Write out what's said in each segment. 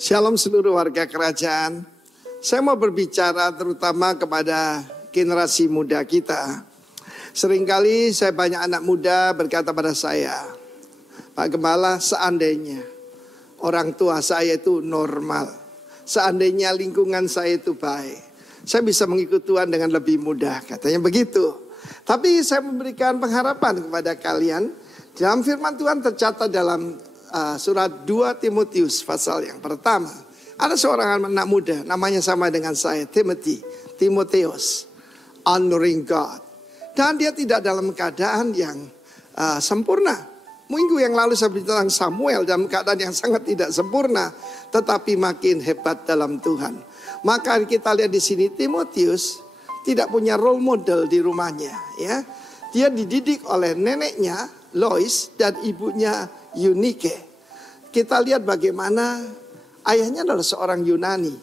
Shalom seluruh warga kerajaan. Saya mau berbicara terutama kepada generasi muda kita. Seringkali saya banyak anak muda berkata pada saya, Pak Gembala, seandainya orang tua saya itu normal, seandainya lingkungan saya itu baik, saya bisa mengikut Tuhan dengan lebih mudah, katanya begitu. Tapi saya memberikan pengharapan kepada kalian. Dalam firman Tuhan tercatat dalam surat 2 Timotius pasal yang pertama. Ada seorang anak muda namanya sama dengan saya, Timotheus, honoring God. Dan dia tidak dalam keadaan yang sempurna. Minggu yang lalu saya bicara tentang Samuel dalam keadaan yang sangat tidak sempurna, tetapi makin hebat dalam Tuhan. Maka kita lihat di sini Timotius tidak punya role model di rumahnya, ya. Dia dididik oleh neneknya Lois dan ibunya Eunike. Kita lihat bagaimana ayahnya adalah seorang Yunani.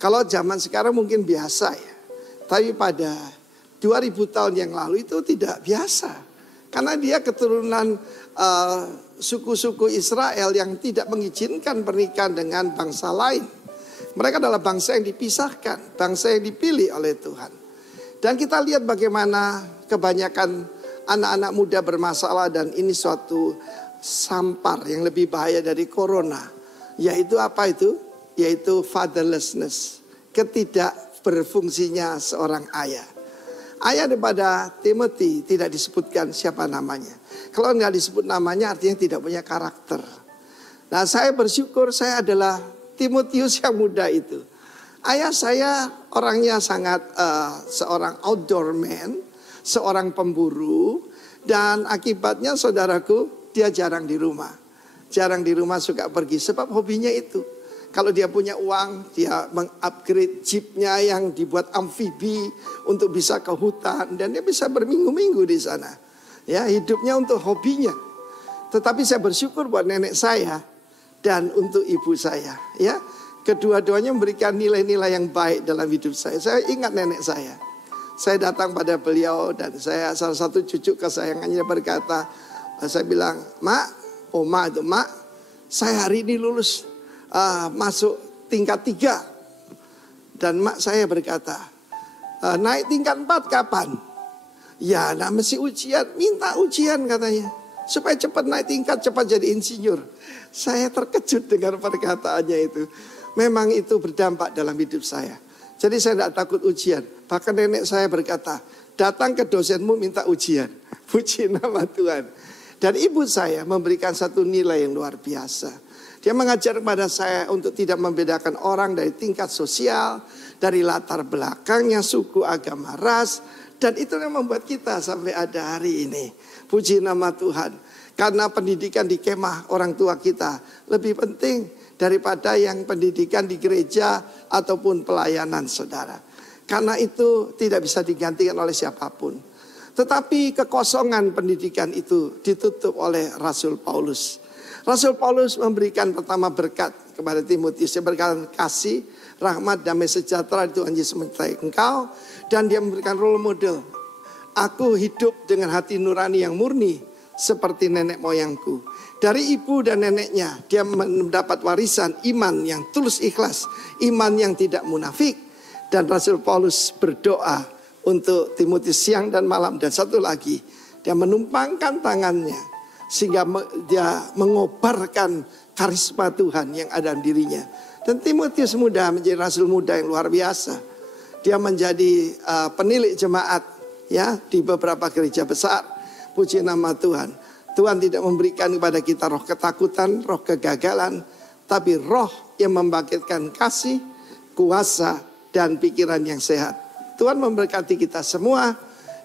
Kalau zaman sekarang mungkin biasa ya, tapi pada 2000 tahun yang lalu itu tidak biasa. Karena dia keturunan suku-suku Israel yang tidak mengizinkan pernikahan dengan bangsa lain. Mereka adalah bangsa yang dipisahkan, bangsa yang dipilih oleh Tuhan. Dan kita lihat bagaimana kebanyakan anak-anak muda bermasalah, dan ini suatu sampar yang lebih bahaya dari corona. Yaitu apa itu? Yaitu fatherlessness, ketidak berfungsinya seorang ayah. Ayah daripada Timothy tidak disebutkan siapa namanya. Kalau nggak disebut namanya artinya tidak punya karakter. Nah, saya bersyukur saya adalah Timotius yang muda itu. Ayah saya orangnya sangat seorang outdoor man, seorang pemburu, dan akibatnya saudaraku dia jarang di rumah. Jarang di rumah, suka pergi sebab hobinya itu. Kalau dia punya uang, dia mengupgrade jeepnya yang dibuat amfibi untuk bisa ke hutan, dan dia bisa berminggu-minggu di sana. Ya, hidupnya untuk hobinya. Tetapi saya bersyukur buat nenek saya dan untuk ibu saya, ya. Kedua-duanya memberikan nilai-nilai yang baik dalam hidup saya. Saya ingat nenek saya. Saya datang pada beliau dan saya salah satu cucu kesayangannya berkata, saya bilang, Mak, Oma itu, Mak, saya hari ini lulus masuk tingkat 3. Dan mak saya berkata, naik tingkat 4 kapan? Ya, nah mesti ujian, minta ujian katanya. Supaya cepat naik tingkat, cepat jadi insinyur. Saya terkejut dengan perkataannya itu. Memang itu berdampak dalam hidup saya. Jadi saya tidak takut ujian. Bahkan nenek saya berkata, datang ke dosenmu minta ujian. Puji nama Tuhan. Dan ibu saya memberikan satu nilai yang luar biasa. Dia mengajar kepada saya untuk tidak membedakan orang dari tingkat sosial, dari latar belakangnya, suku, agama, ras. Dan itu yang membuat kita sampai ada hari ini. Puji nama Tuhan. Karena pendidikan di kemah orang tua kita lebih penting daripada yang pendidikan di gereja ataupun pelayanan saudara. Karena itu tidak bisa digantikan oleh siapapun. Tetapi kekosongan pendidikan itu ditutup oleh Rasul Paulus. Rasul Paulus memberikan pertama berkat kepada Timotius. Dia berkata, kasih, rahmat, damai sejahtera Tuhan Yesus menyertai engkau. Dan dia memberikan role model. Aku hidup dengan hati nurani yang murni seperti nenek moyangku. Dari ibu dan neneknya dia mendapat warisan iman yang tulus ikhlas, iman yang tidak munafik. Dan Rasul Paulus berdoa untuk Timotius siang dan malam. Dan satu lagi, dia menumpangkan tangannya sehingga dia mengobarkan karisma Tuhan yang ada di dirinya. Dan Timotius muda menjadi rasul muda yang luar biasa. Dia menjadi penilik jemaat, ya, di beberapa gereja besar. Puji nama Tuhan. Tuhan tidak memberikan kepada kita roh ketakutan, roh kegagalan, tapi roh yang membangkitkan kasih, kuasa, dan pikiran yang sehat. Tuhan memberkati kita semua.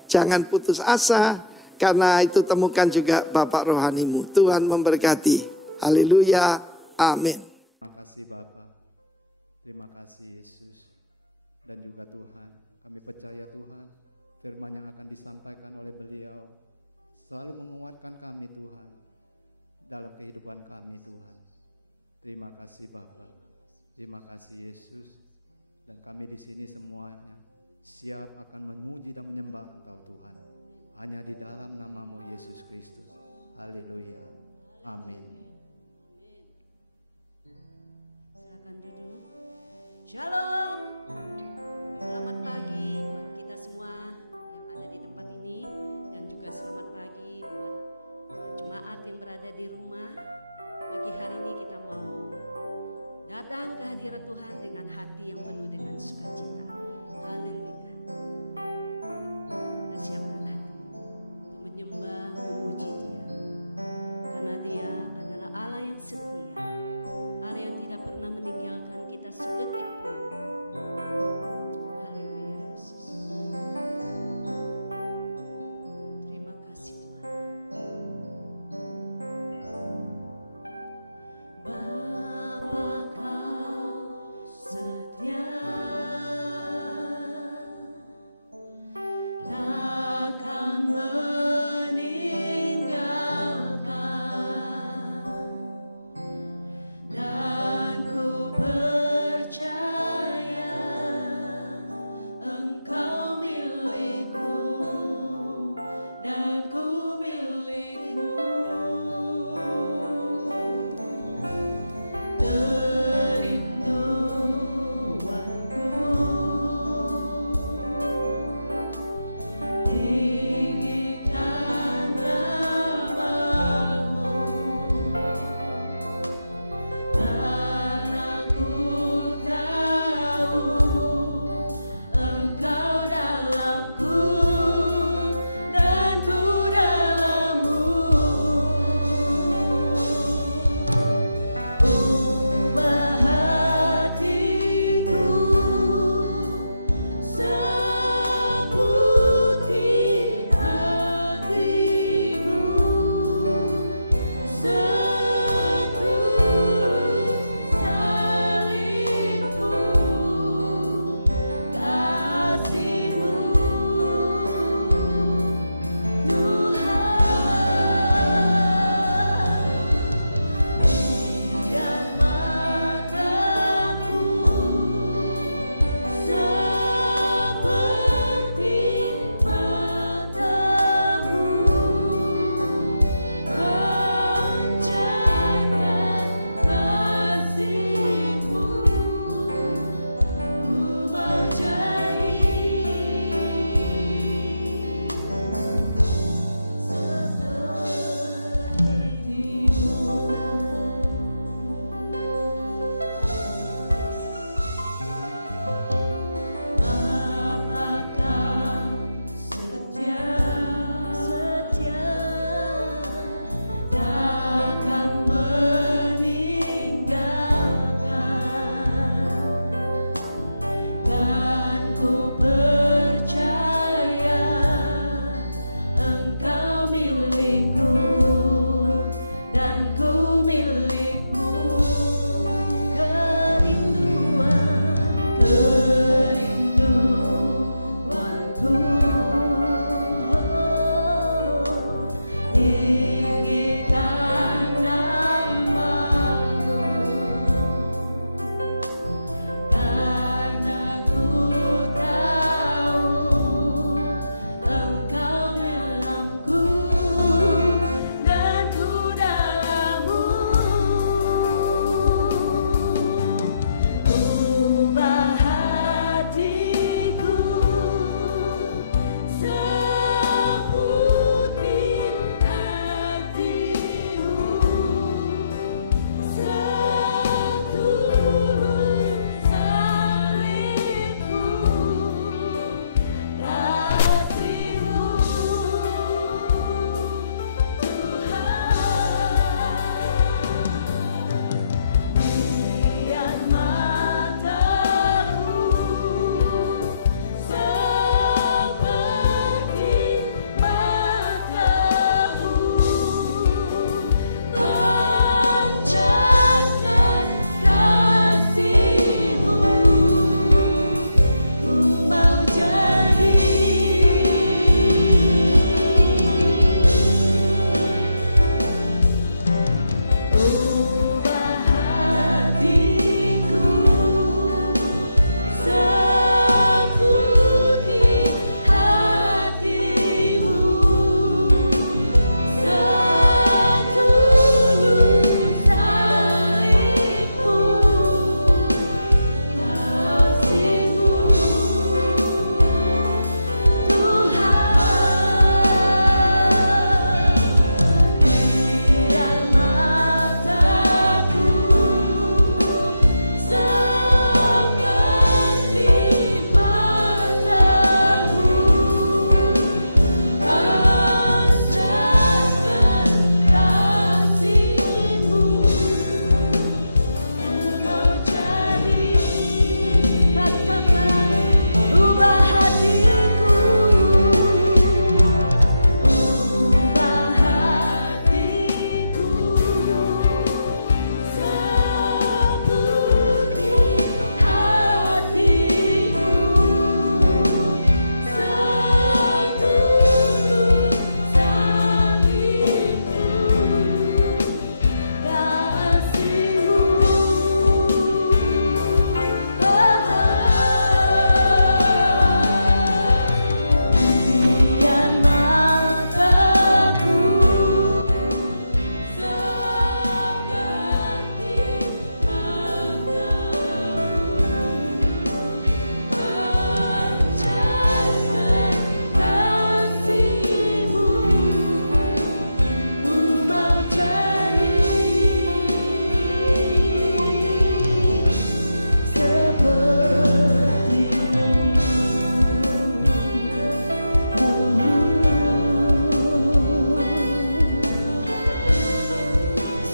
Jangan putus asa, karena itu temukan juga Bapak rohanimu. Tuhan memberkati. Haleluya. Amin. Terima kasih Bapak. Terima kasih Yesus. Dan juga Tuhan, kami percaya Tuhan, firman yang akan disampaikan oleh beliau selalu menguatkan kami Tuhan dalam kehidupan kami Tuhan. Terima kasih Bapa. Terima kasih Yesus. Dan kami di sini semuanya siap akan memuji dan menyembah Engkau Tuhan. Hanya di dalam namamu Yesus Kristus. Haleluya. Amin. Silakan silakan duduk. Shalom. Selamat pagi buat kita semua yang ada di tempat ini, dan juga selamat pagi buat jemaat yang berada di rumah. Pagi hari ini kita mau datang ke hadirat Tuhan dengan hati yang penuh dengan sukacita. Haleluya. Kita siapkan hati untuk menyembah, memuji Dia. Karena Dia adalah Allah yang setia, Allah yang tidak pernah meninggalkan kita sedetik pun. Haleluya Yesus. Terima kasih Tuhan. Bapa Kau setia,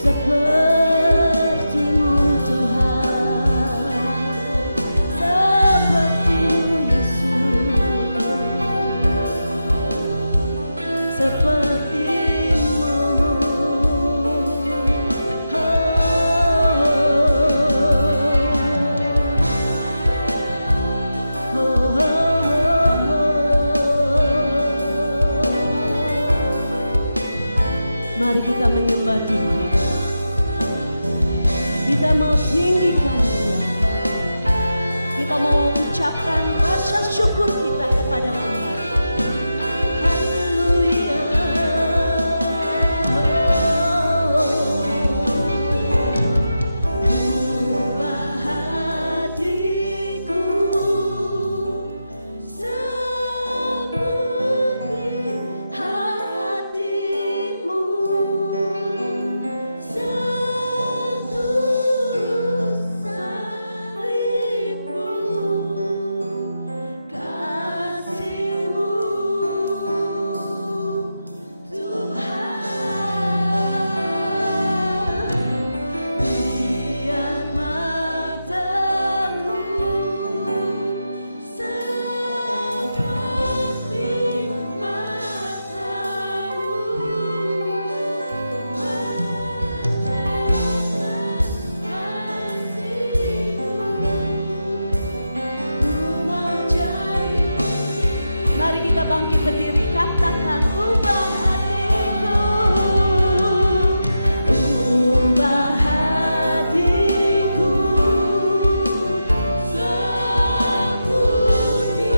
seperti-Mu Tuhan, seperti-Mu Yesus, seperti-Mu. Mari kita menyembah Tuhan. Kita mau tinggikan Dia. Kita mau ucapkan rasa syukur kita kepada Tuhan. Haleluya. Ubah hatiku seperti hati-Mu, setulus salib-Mu, kasih-Mu Tuhan. Biar mataku seperti mata-Mu, mari kita bangkit berdiri, katakan ubah hatiku, ubah hatiku seperti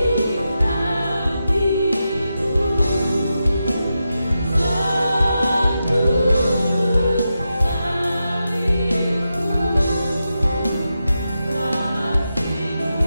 hati-Mu, setulus salib-Mu, kasih-Mu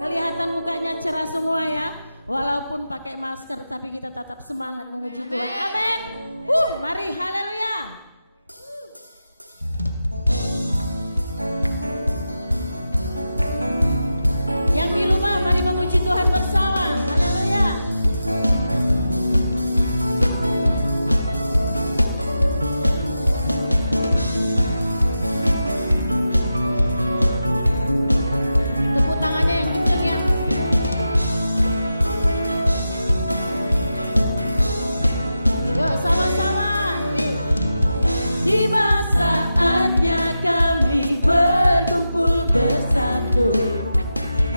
Kelihatan mukanya cerah semua ya. Walaupun pakai masker tapi kita tetap semangat memuji Tuhan. Amin. Mari haleluya. Yang di rumah mari memuji Tuhan bersama. Haleluya. Tepuk tangannya yang kenceng ya. Yuk sama-sama. Tiba saatnya kami berkumpul bersatu.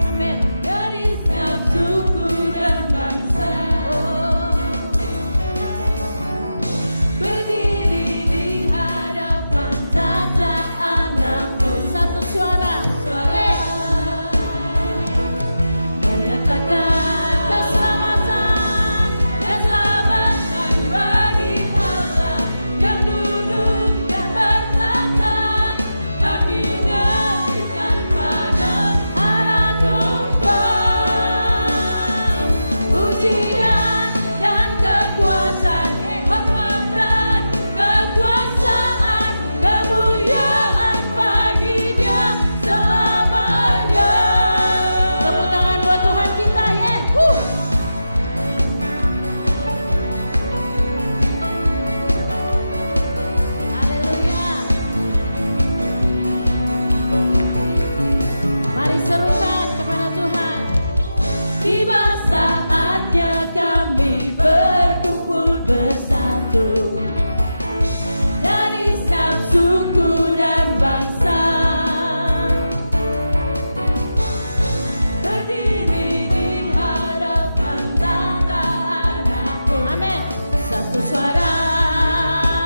Amin. Dari setiap suku dan bangsa, berdiri di hadapan tata anakmu. Satu suara, menyatakan keselamatan, keselamatan bagi Allah yang duduk dan bertata. Kami naikkan pada anak domba, pujian dan kekuatan, hormat dan kekuasaan, kemuliaan bagi Dia selamanya. Tepuk tangan buat Tuhan kita ya. Haleluya. Mari serukan kepada Tuhan. Tiba saatnya kami berkumpul bersatu dari setiap suku dan bangsa, berdiri di hadapan tata anakmu. Amin. Satu suara,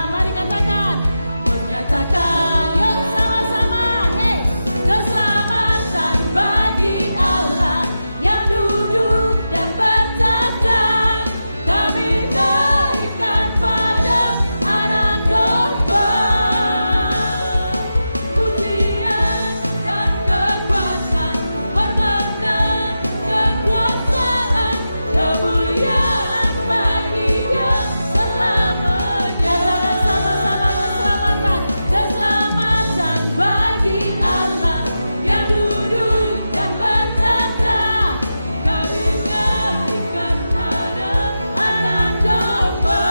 mari katakan, menyatakan, yuk sama-sama, hey, keselamatan bagi Allah yang duduk dan bertata. Kami naikkan pada anak domba, pujian dan kekuatan, hormat dan kekuasaan, kemuliaan bagi Dia selamanya. Katakan sama-sama, keselamatan, keselamatan bagi Allah yang duduk dan bertata. Kami naikkan pada anak domba,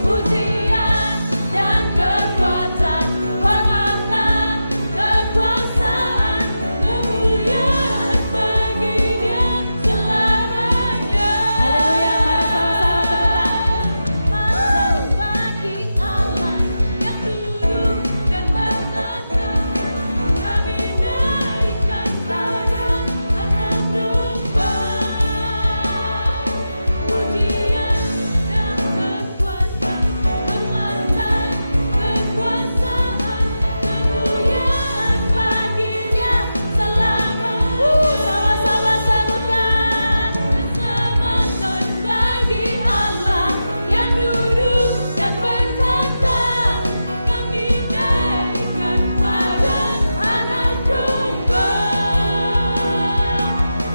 pujian dan kekuatan, hormat dan kekuasaan, kemuliaan bagi Dia selamanya. Haleluya, mari sama-sama tepuk tangan. Bagi Allah yang duduk dan bertata. Kami naikkan pada anak domba, pujian dan kekuatan, hormat dan kekuasaan, kemuliaan bagi Dia selamanya. Sama-sama serukan, keselamatan bagi Allah yang duduk dan bertata. Kami naikkan pada anak domba,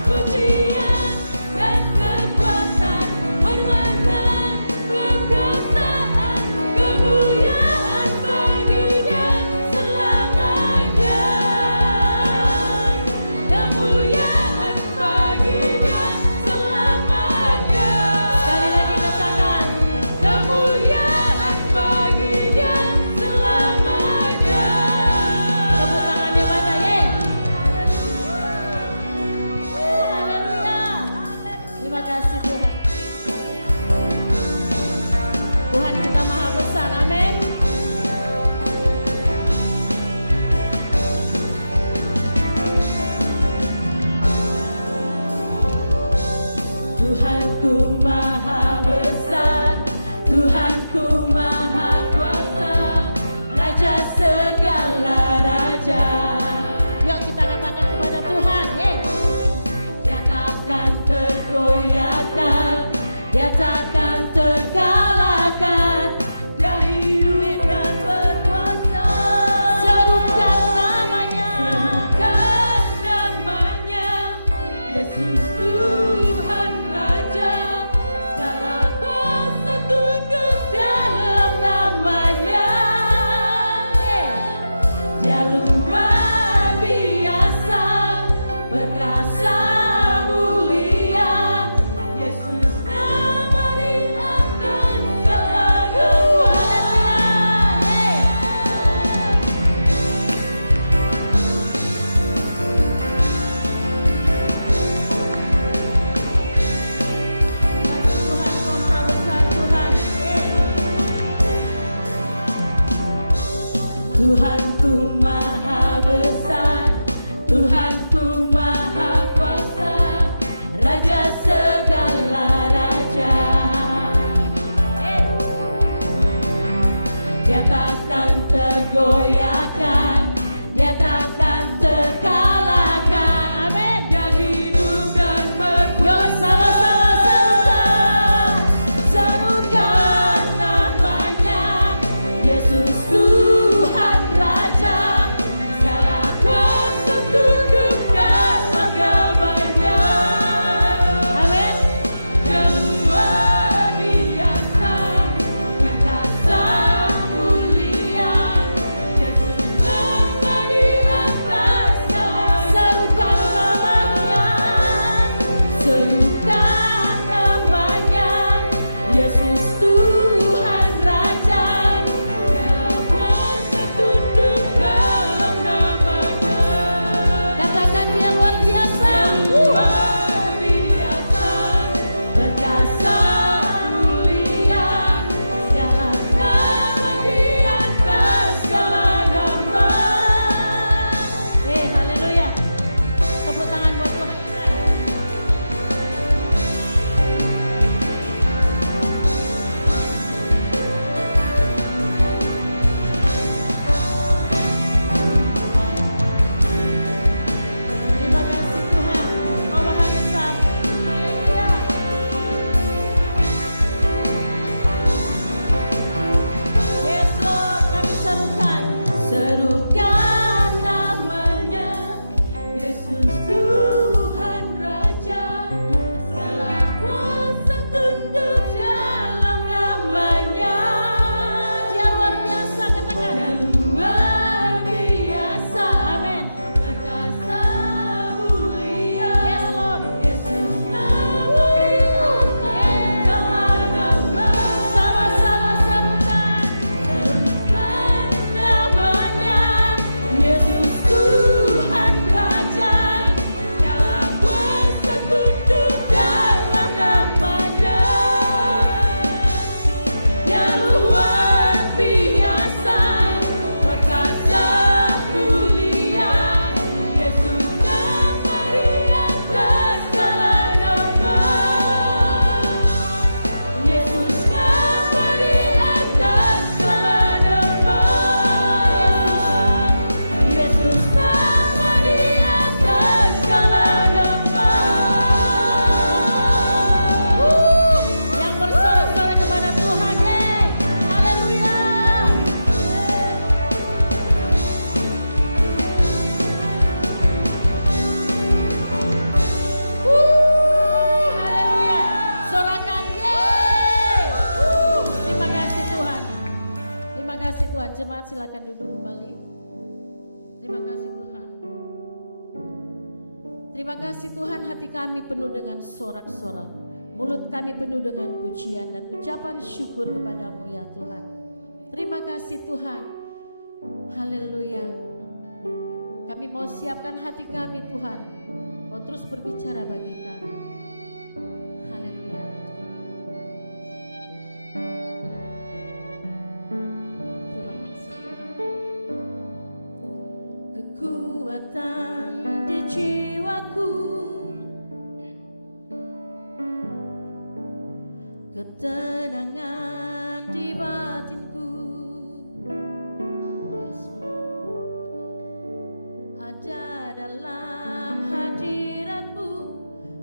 pujian dan kekuatan, hormat dan kekuasaan, kemuliaan bagi Dia selamanya. Kemuliaan bagi Dia selamanya. Sekali lagi katakan, kemuliaan bagi Dia selamanya. Tepuk tangannya mana ye? Haleluya. Terima kasih Tuhan. Tuhan kita maha besar, amin. Tuhanku maha besar, Tuhanku maha kuasa, Raja segala raja. Yuk kita katakan kepada Tuhan, Dia takkan tergoyahkan, Dia takkan terkalahkan. Dia hidup dan berkuasa. Serukan namanya, serukan Jemaat silakan duduk kembali. Terima kasih Tuhan. Terima kasih Tuhan, hati kami penuh dengan sorak-sorak, mulut kami penuh dengan pujian dan ucapan syukur kepadamu ya Tuhan. Terima kasih Tuhan. Haleluya. Kami mau siapkan hati kami Tuhan, Kau terus berbicara bagi kami. Haleluya. Kekuatan di jiwaku, ketenangan di batinku, ada dalam hadirat-Mu,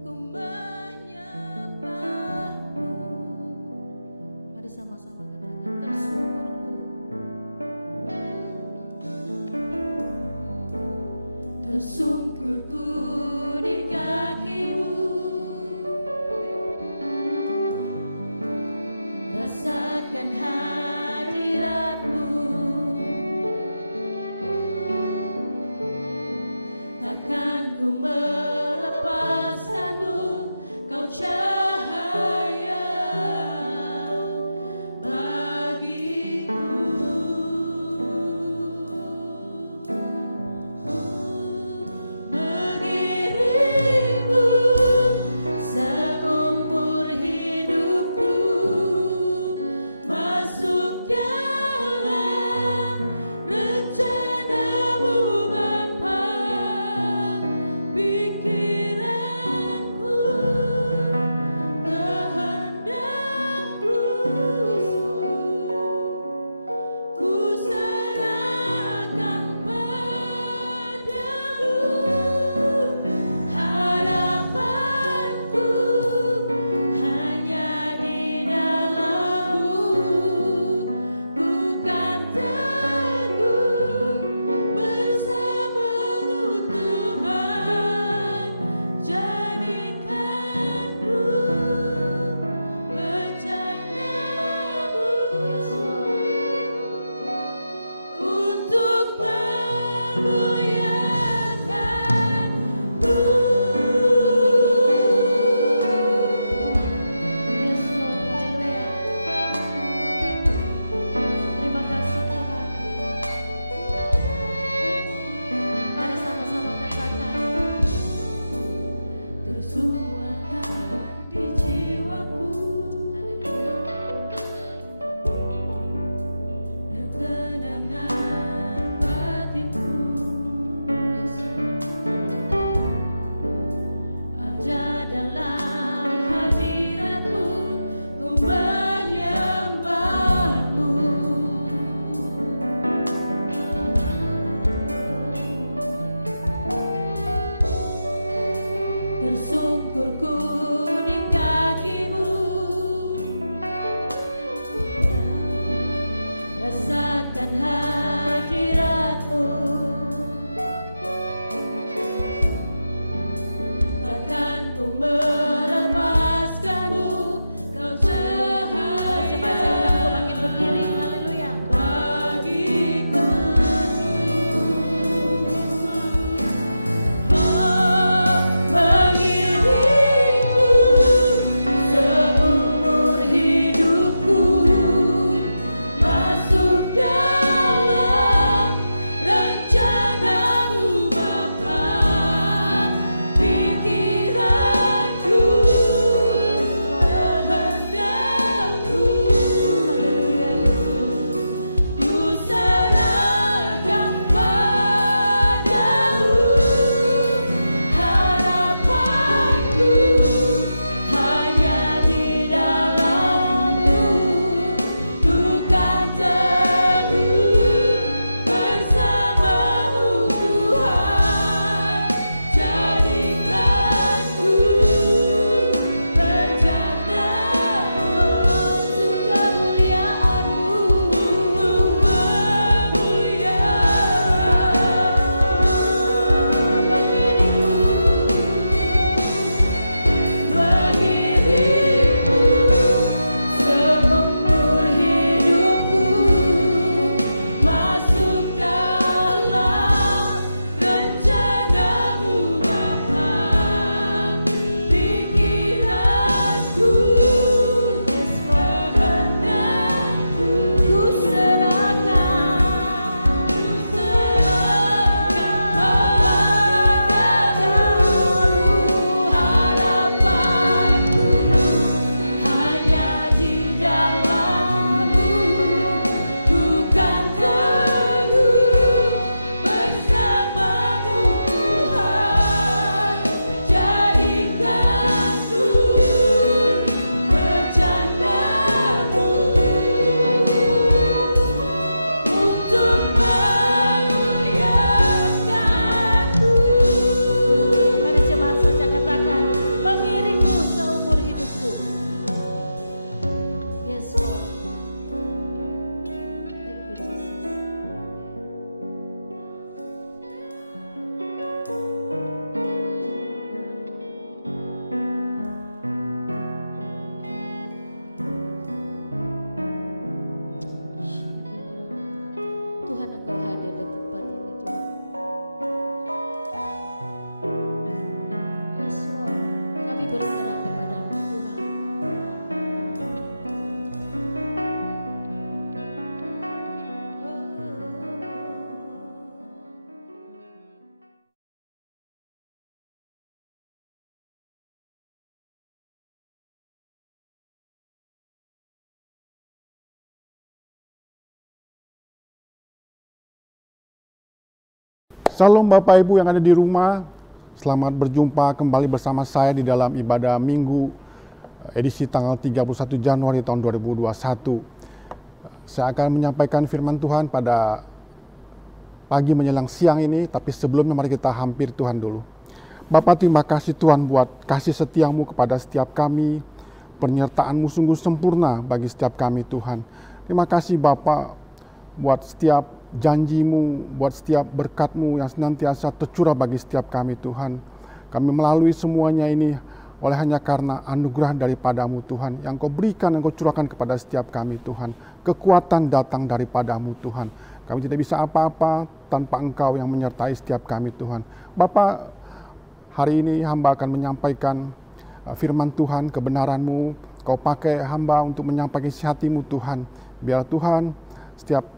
ku menyembah-Mu. Mari sama-sama katakan, tersungkurku, tersungkurku di kaki-Mu, rasakan hadirat-Mu, takkan ku melepaskan-Mu, Kau cahaya rasakan hadirat-Mu, Salam Bapak Ibu yang ada di rumah, selamat berjumpa kembali bersama saya di dalam ibadah Minggu edisi tanggal 31 Januari tahun 2021. Saya akan menyampaikan firman Tuhan pada pagi menjelang siang ini, tapi sebelumnya mari kita hampir Tuhan dulu. Bapa, terima kasih Tuhan buat kasih setiamu kepada setiap kami, penyertaan-Mu sungguh sempurna bagi setiap kami Tuhan. Terima kasih Bapa buat setiap janji-Mu, buat setiap berkat-Mu yang senantiasa tercurah bagi setiap kami Tuhan. Kami melalui semuanya ini oleh hanya karena anugerah daripada-Mu Tuhan, yang Kau berikan, yang Kau curahkan kepada setiap kami Tuhan. Kekuatan datang daripada-Mu Tuhan. Kami tidak bisa apa-apa tanpa Engkau yang menyertai setiap kami Tuhan. Bapa, hari ini hamba akan menyampaikan firman Tuhan, kebenaran-Mu. Kau pakai hamba untuk menyampaikan isi hati-Mu Tuhan. Biar Tuhan setiap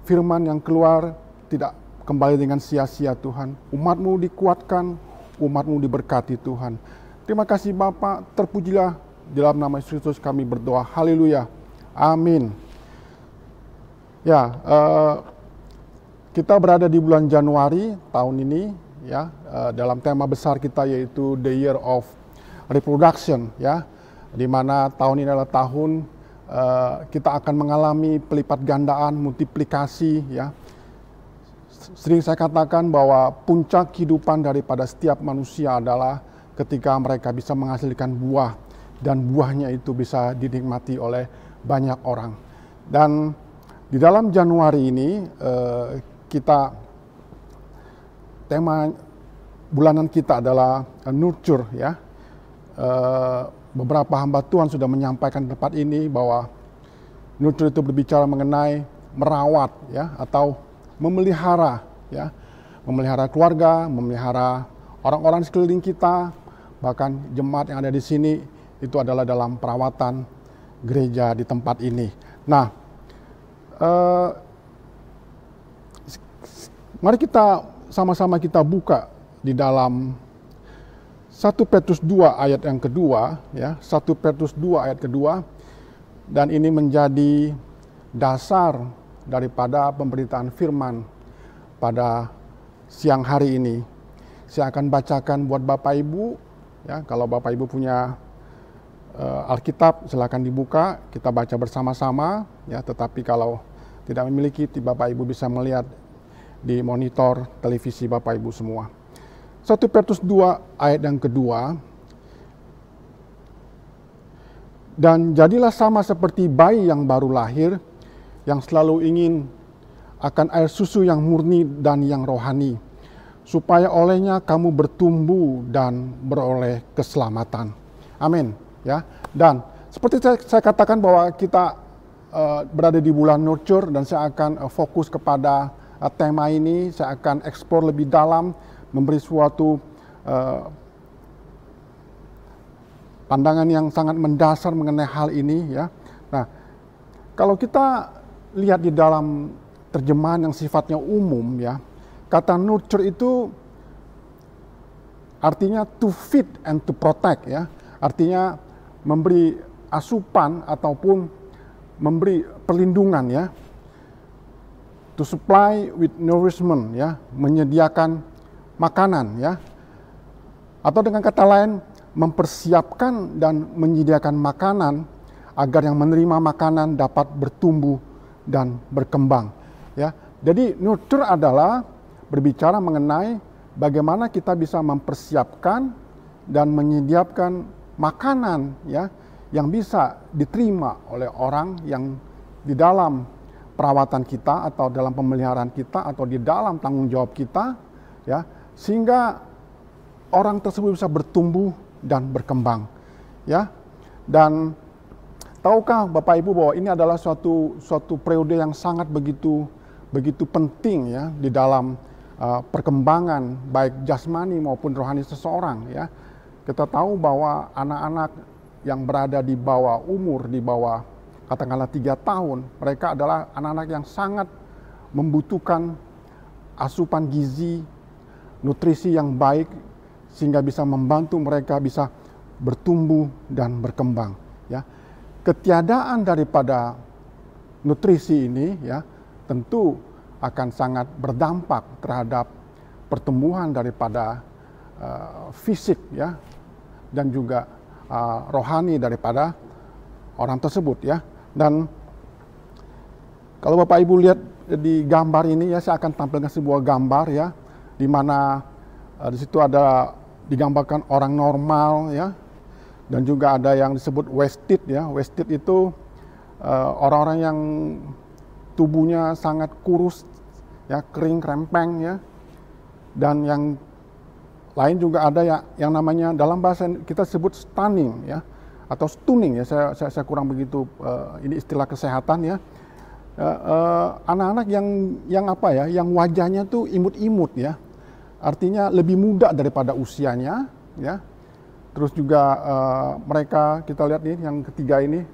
firman yang keluar tidak kembali dengan sia-sia Tuhan. Umat-Mu dikuatkan, umat-Mu diberkati Tuhan. Terima kasih Bapa, terpujilah dalam nama Yesus Kristus kami berdoa. Haleluya. Amin. Ya, kita berada di bulan Januari tahun ini, ya, dalam tema besar kita yaitu The Year of Reproduction, ya, di mana tahun ini adalah tahun kita akan mengalami pelipat gandaan, multiplikasi, ya. Sering saya katakan bahwa puncak kehidupan daripada setiap manusia adalah ketika mereka bisa menghasilkan buah, dan buahnya itu bisa dinikmati oleh banyak orang. Dan di dalam Januari ini tema bulanan kita adalah nurture, ya. Beberapa hamba Tuhan sudah menyampaikan di tempat ini bahwa nurture itu berbicara mengenai merawat, ya, atau memelihara, ya, memelihara keluarga, memelihara orang-orang sekeliling kita, bahkan jemaat yang ada di sini itu adalah dalam perawatan gereja di tempat ini. Nah, mari kita sama-sama kita buka di dalam 1 Petrus 2 ayat yang kedua, ya, 1 Petrus 2 ayat kedua, dan ini menjadi dasar daripada pemberitaan firman pada siang hari ini. Saya akan bacakan buat Bapak Ibu, ya, kalau Bapak Ibu punya Alkitab silakan dibuka, kita baca bersama-sama, ya, tetapi kalau tidak memiliki, Bapak Ibu bisa melihat di monitor televisi Bapak Ibu semua. 1 Petrus 2 ayat yang kedua, dan jadilah sama seperti bayi yang baru lahir, yang selalu ingin akan air susu yang murni dan yang rohani, supaya olehnya kamu bertumbuh dan beroleh keselamatan. Amin. Ya, dan seperti saya katakan bahwa kita berada di bulan nurture, dan saya akan fokus kepada tema ini. Saya akan eksplor lebih dalam, memberi suatu pandangan yang sangat mendasar mengenai hal ini, ya. Nah, kalau kita lihat di dalam terjemahan yang sifatnya umum, ya, kata nurture itu artinya to feed and to protect, ya. Artinya memberi asupan ataupun memberi perlindungan, ya. To supply with nourishment, ya, menyediakan makanan, ya. Atau dengan kata lain, mempersiapkan dan menyediakan makanan agar yang menerima makanan dapat bertumbuh dan berkembang, ya. Jadi nurture adalah berbicara mengenai bagaimana kita bisa mempersiapkan dan menyediakan makanan, ya, yang bisa diterima oleh orang yang di dalam perawatan kita atau dalam pemeliharaan kita atau di dalam tanggung jawab kita, ya, sehingga orang tersebut bisa bertumbuh dan berkembang, ya. Dan tahukah Bapak Ibu bahwa ini adalah suatu periode yang sangat begitu penting, ya, di dalam perkembangan baik jasmani maupun rohani seseorang, ya. Kita tahu bahwa anak-anak yang berada di bawah umur, di bawah katakanlah 3 tahun, mereka adalah anak-anak yang sangat membutuhkan asupan gizi, nutrisi yang baik, sehingga bisa membantu mereka bisa bertumbuh dan berkembang, ya. Ketiadaan daripada nutrisi ini, ya, tentu akan sangat berdampak terhadap pertumbuhan daripada fisik ya, dan juga rohani daripada orang tersebut ya. Dan kalau Bapak Ibu lihat di gambar ini ya, saya akan tampilkan sebuah gambar ya, di mana di situ ada digambarkan orang normal ya, dan juga ada yang disebut wasted ya. Wasted itu orang-orang yang tubuhnya sangat kurus ya, kering krempeng ya. Dan yang lain juga ada ya, yang namanya dalam bahasa kita sebut stunning ya, atau stunning ya, saya kurang begitu ini istilah kesehatan ya. Anak-anak yang apa ya, yang wajahnya tuh imut-imut ya, artinya lebih muda daripada usianya ya. Terus juga mereka, kita lihat nih yang ketiga ini,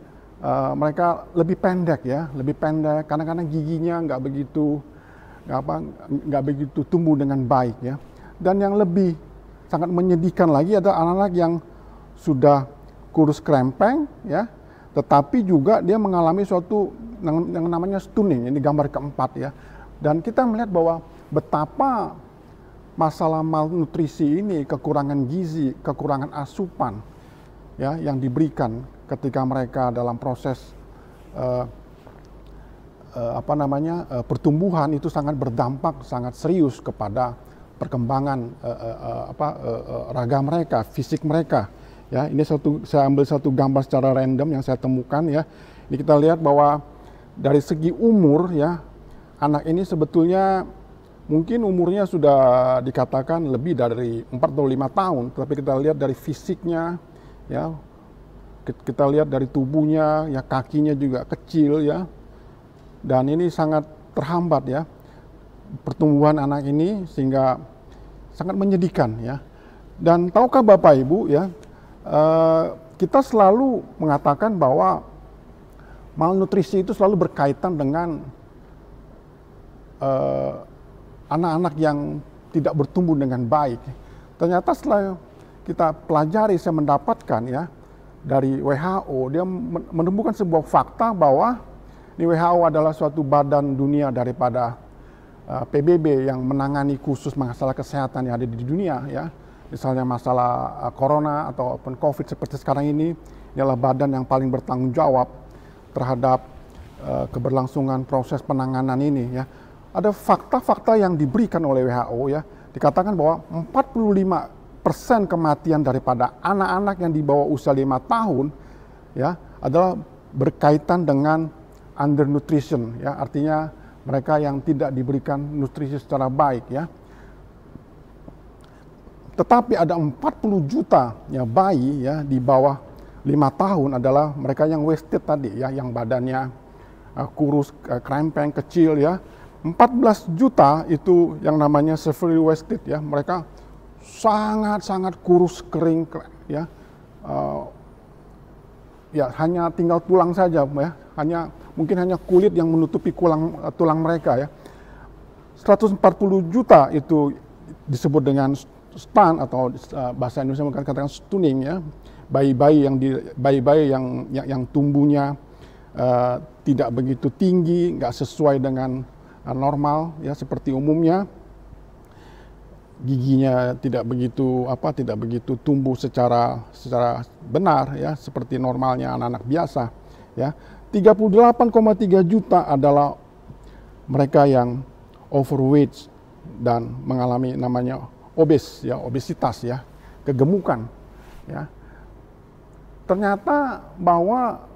mereka lebih pendek ya, lebih pendek, kadang-kadang giginya nggak begitu tumbuh dengan baik ya. Dan yang lebih sangat menyedihkan lagi adalah anak-anak yang sudah kurus krempeng ya, tetapi juga dia mengalami suatu yang namanya stunning, ini gambar keempat ya. Dan kita melihat bahwa betapa masalah malnutrisi ini, kekurangan gizi, kekurangan asupan ya, yang diberikan ketika mereka dalam proses pertumbuhan itu sangat berdampak sangat serius kepada perkembangan raga mereka, fisik mereka. Ya, ini saya ambil satu gambar secara random yang saya temukan ya. Ini kita lihat bahwa dari segi umur ya, anak ini sebetulnya mungkin umurnya sudah dikatakan lebih dari 4 atau 5 tahun, tapi kita lihat dari fisiknya ya, kita lihat dari tubuhnya ya, kakinya juga kecil ya. Dan ini sangat terhambat ya pertumbuhan anak ini, sehingga sangat menyedihkan ya. Dan tahukah Bapak Ibu ya, kita selalu mengatakan bahwa malnutrisi itu selalu berkaitan dengan anak-anak yang tidak bertumbuh dengan baik. Ternyata setelah kita pelajari, saya mendapatkan ya dari WHO, dia menemukan sebuah fakta bahwa di WHO adalah suatu badan dunia daripada PBB yang menangani khusus masalah kesehatan yang ada di dunia ya. Misalnya masalah corona ataupun COVID seperti sekarang ini adalah badan yang paling bertanggung jawab terhadap keberlangsungan proses penanganan ini ya. Ada fakta-fakta yang diberikan oleh WHO ya. Dikatakan bahwa 45% kematian daripada anak-anak yang di bawah usia 5 tahun ya adalah berkaitan dengan undernutrition ya, artinya mereka yang tidak diberikan nutrisi secara baik ya. Tetapi ada 40 juta ya bayi ya di bawah 5 tahun adalah mereka yang wasted tadi ya, yang badannya kurus, krempeng, kecil ya. 14 juta itu yang namanya severely wasted ya, mereka sangat-sangat kurus, kering ya. Ya hanya tinggal tulang saja ya, mungkin hanya kulit yang menutupi tulang mereka ya. 140 juta itu disebut dengan stun atau bahasa Indonesia mengatakan stunning ya. Bayi-bayi yang tumbuhnya tidak begitu tinggi, nggak sesuai dengan normal ya seperti umumnya. Giginya tidak begitu tumbuh secara benar ya seperti normalnya anak-anak biasa ya. 38,3 juta adalah mereka yang overweight dan mengalami namanya obesitas ya, kegemukan ya. Ternyata bahwa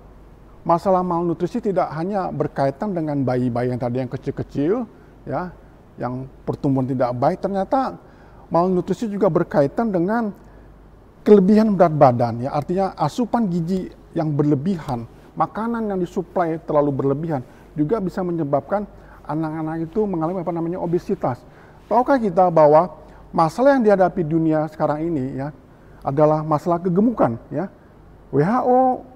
masalah malnutrisi tidak hanya berkaitan dengan bayi-bayi yang tadi yang kecil-kecil ya, yang pertumbuhan tidak baik, ternyata malnutrisi juga berkaitan dengan kelebihan berat badan ya, artinya asupan gizi yang berlebihan, makanan yang disuplai terlalu berlebihan juga bisa menyebabkan anak-anak itu mengalami obesitas. Tahukah kita bahwa masalah yang dihadapi dunia sekarang ini ya adalah masalah kegemukan ya. WHO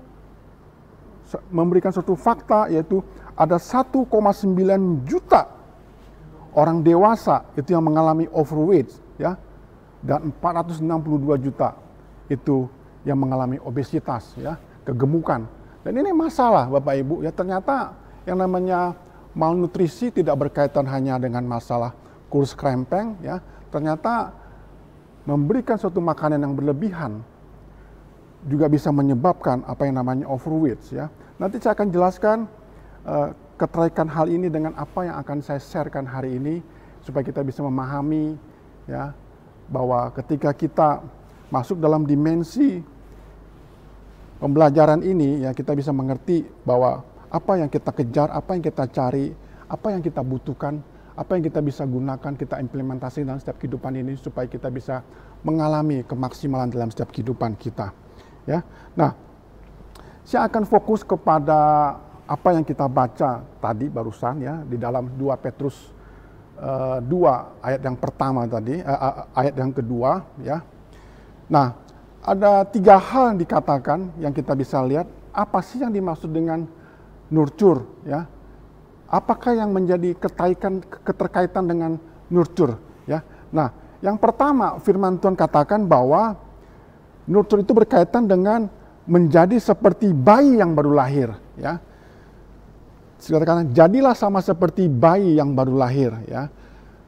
memberikan suatu fakta, yaitu ada 1,9 juta orang dewasa itu yang mengalami overweight ya, dan 462 juta itu yang mengalami obesitas ya, kegemukan. Dan ini masalah Bapak Ibu ya, ternyata yang namanya malnutrisi tidak berkaitan hanya dengan masalah kurus krempeng, ya. Ternyata memberikan suatu makanan yang berlebihan juga bisa menyebabkan apa yang namanya overweight, ya. Nanti saya akan jelaskan keterkaitan hal ini dengan apa yang akan saya sharekan hari ini supaya kita bisa memahami, ya, bahwa ketika kita masuk dalam dimensi pembelajaran ini, ya, kita bisa mengerti bahwa apa yang kita kejar, apa yang kita cari, apa yang kita butuhkan, apa yang kita bisa gunakan, kita implementasi dalam setiap kehidupan ini supaya kita bisa mengalami kemaksimalan dalam setiap kehidupan kita, ya. Nah, saya akan fokus kepada apa yang kita baca tadi barusan, ya, di dalam 2 Petrus 2 ayat yang pertama tadi, ayat yang kedua, ya. Nah, ada 3 hal yang dikatakan yang kita bisa lihat apa sih yang dimaksud dengan nurture, ya. Apakah yang menjadi keterkaitan dengan nurture, ya. Nah, yang pertama firman Tuhan katakan bahwa nurture itu berkaitan dengan menjadi seperti bayi yang baru lahir, ya. Dikatakan jadilah sama seperti bayi yang baru lahir, ya.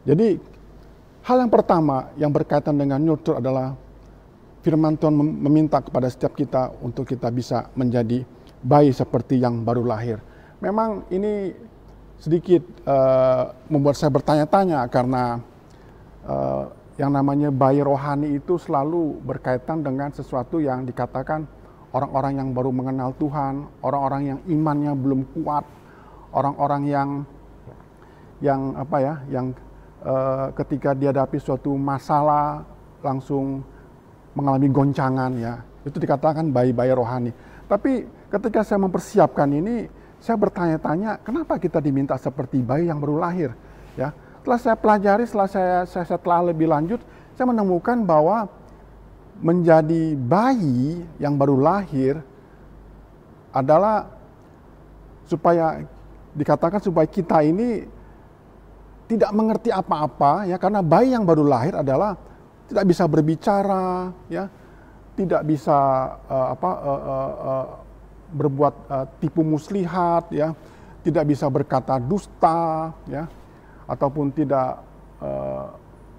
Jadi hal yang pertama yang berkaitan dengan nurture adalah firman Tuhan meminta kepada setiap kita untuk kita bisa menjadi bayi seperti yang baru lahir. Memang ini sedikit membuat saya bertanya-tanya karena yang namanya bayi rohani itu selalu berkaitan dengan sesuatu yang dikatakan orang-orang yang baru mengenal Tuhan, orang-orang yang imannya belum kuat, orang-orang yang apa ya, yang ketika dihadapi suatu masalah langsung mengalami goncangan, ya. Itu dikatakan bayi-bayi rohani. Tapi ketika saya mempersiapkan ini, saya bertanya-tanya, kenapa kita diminta seperti bayi yang baru lahir, ya? Setelah saya pelajari, setelah telah lebih lanjut, saya menemukan bahwa menjadi bayi yang baru lahir adalah supaya dikatakan supaya kita ini tidak mengerti apa-apa, ya, karena bayi yang baru lahir adalah tidak bisa berbicara, ya, tidak bisa berbuat tipu muslihat, ya, tidak bisa berkata dusta, ya, ataupun tidak